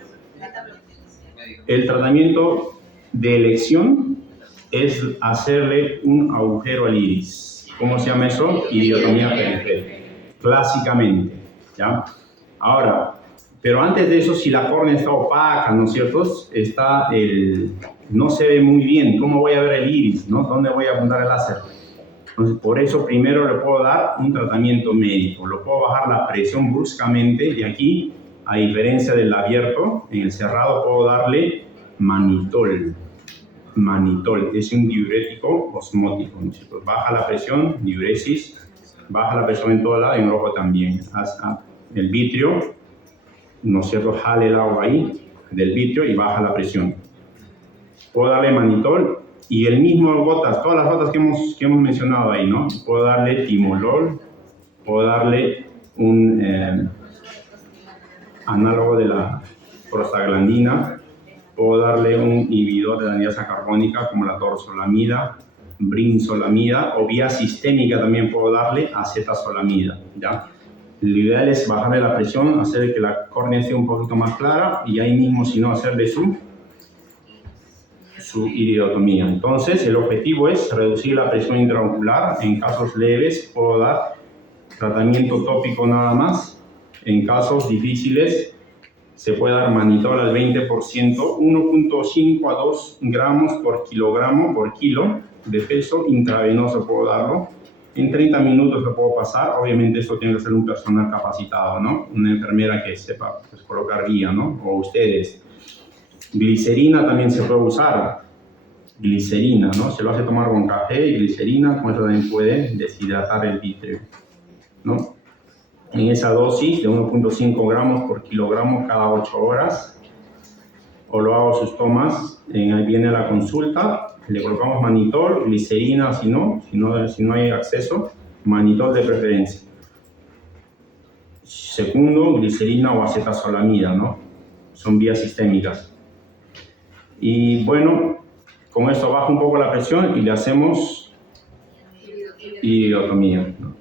el tratamiento de elección, es hacerle un agujero al iris. ¿Cómo se llama eso? Iridotomía periférica. Clásicamente, ¿ya? Ahora, pero antes de eso, si la córnea está opaca, ¿no es cierto? No se ve muy bien. ¿Cómo voy a ver el iris, no? ¿Dónde voy a apuntar el láser? Entonces, por eso primero le puedo dar un tratamiento médico. Lo puedo bajar la presión bruscamente y aquí, a diferencia del abierto, en el cerrado puedo darle manitol. Manitol es un diurético osmótico, ¿no es cierto? Baja la presión, diuresis, baja la presión en todo lado y en el ojo también. Hasta el vitrio, ¿no es cierto? Jale el agua ahí del vitrio y baja la presión. Puedo darle manitol y el mismo gotas, todas las gotas que hemos mencionado ahí, ¿no? Puedo darle timolol, puedo darle un análogo de la prostaglandina, puedo darle un inhibidor de la anhidrasa carbónica como la torsolamida, brinzolamida, o vía sistémica también puedo darle acetazolamida, ¿ya? Lo ideal es bajarle la presión, hacer que la córnea esté un poquito más clara y ahí mismo, si no, hacerle su iridotomía. Entonces, el objetivo es reducir la presión intraocular. En casos leves puedo dar tratamiento tópico nada más. En casos difíciles se puede dar manitol al 20%, 1.5 a 2 gramos por kilogramo por kilo de peso intravenoso puedo darlo. En 30 minutos lo puedo pasar. Obviamente esto tiene que ser un personal capacitado, ¿no? Una enfermera que sepa pues, colocar guía, ¿no? O ustedes. Glicerina también se puede usar. Glicerina, ¿no? Se lo hace tomar con café y glicerina, con eso también puede deshidratar el vítreo, ¿no? En esa dosis de 1.5 gramos por kilogramo cada 8 horas. O lo hago sus tomas, ahí viene la consulta, le colocamos manitol, glicerina, si no hay acceso, manitol de preferencia. Segundo, glicerina o acetazolamida, ¿no? Son vías sistémicas. Y bueno, con esto baja un poco la presión y le hacemos iridotomía, ¿no?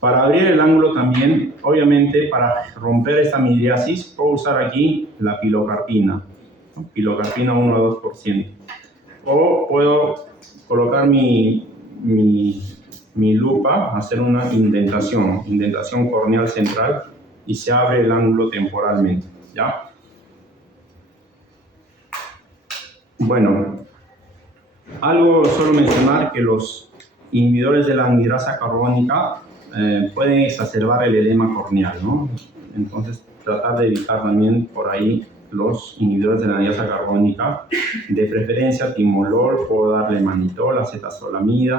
Para abrir el ángulo también, obviamente, para romper esta midriasis, puedo usar aquí la pilocarpina, ¿no? Pilocarpina 1 a 2%. O puedo colocar mi lupa, hacer una indentación corneal central y se abre el ángulo temporalmente, ¿ya? Bueno, solo mencionar que los inhibidores de la anhidrasa carbónica pueden exacerbar el edema corneal, ¿no? Entonces, tratar de evitar también por ahí los inhibidores de la anhidrasa carbónica. De preferencia, timolol, puedo darle manitol, acetazolamida,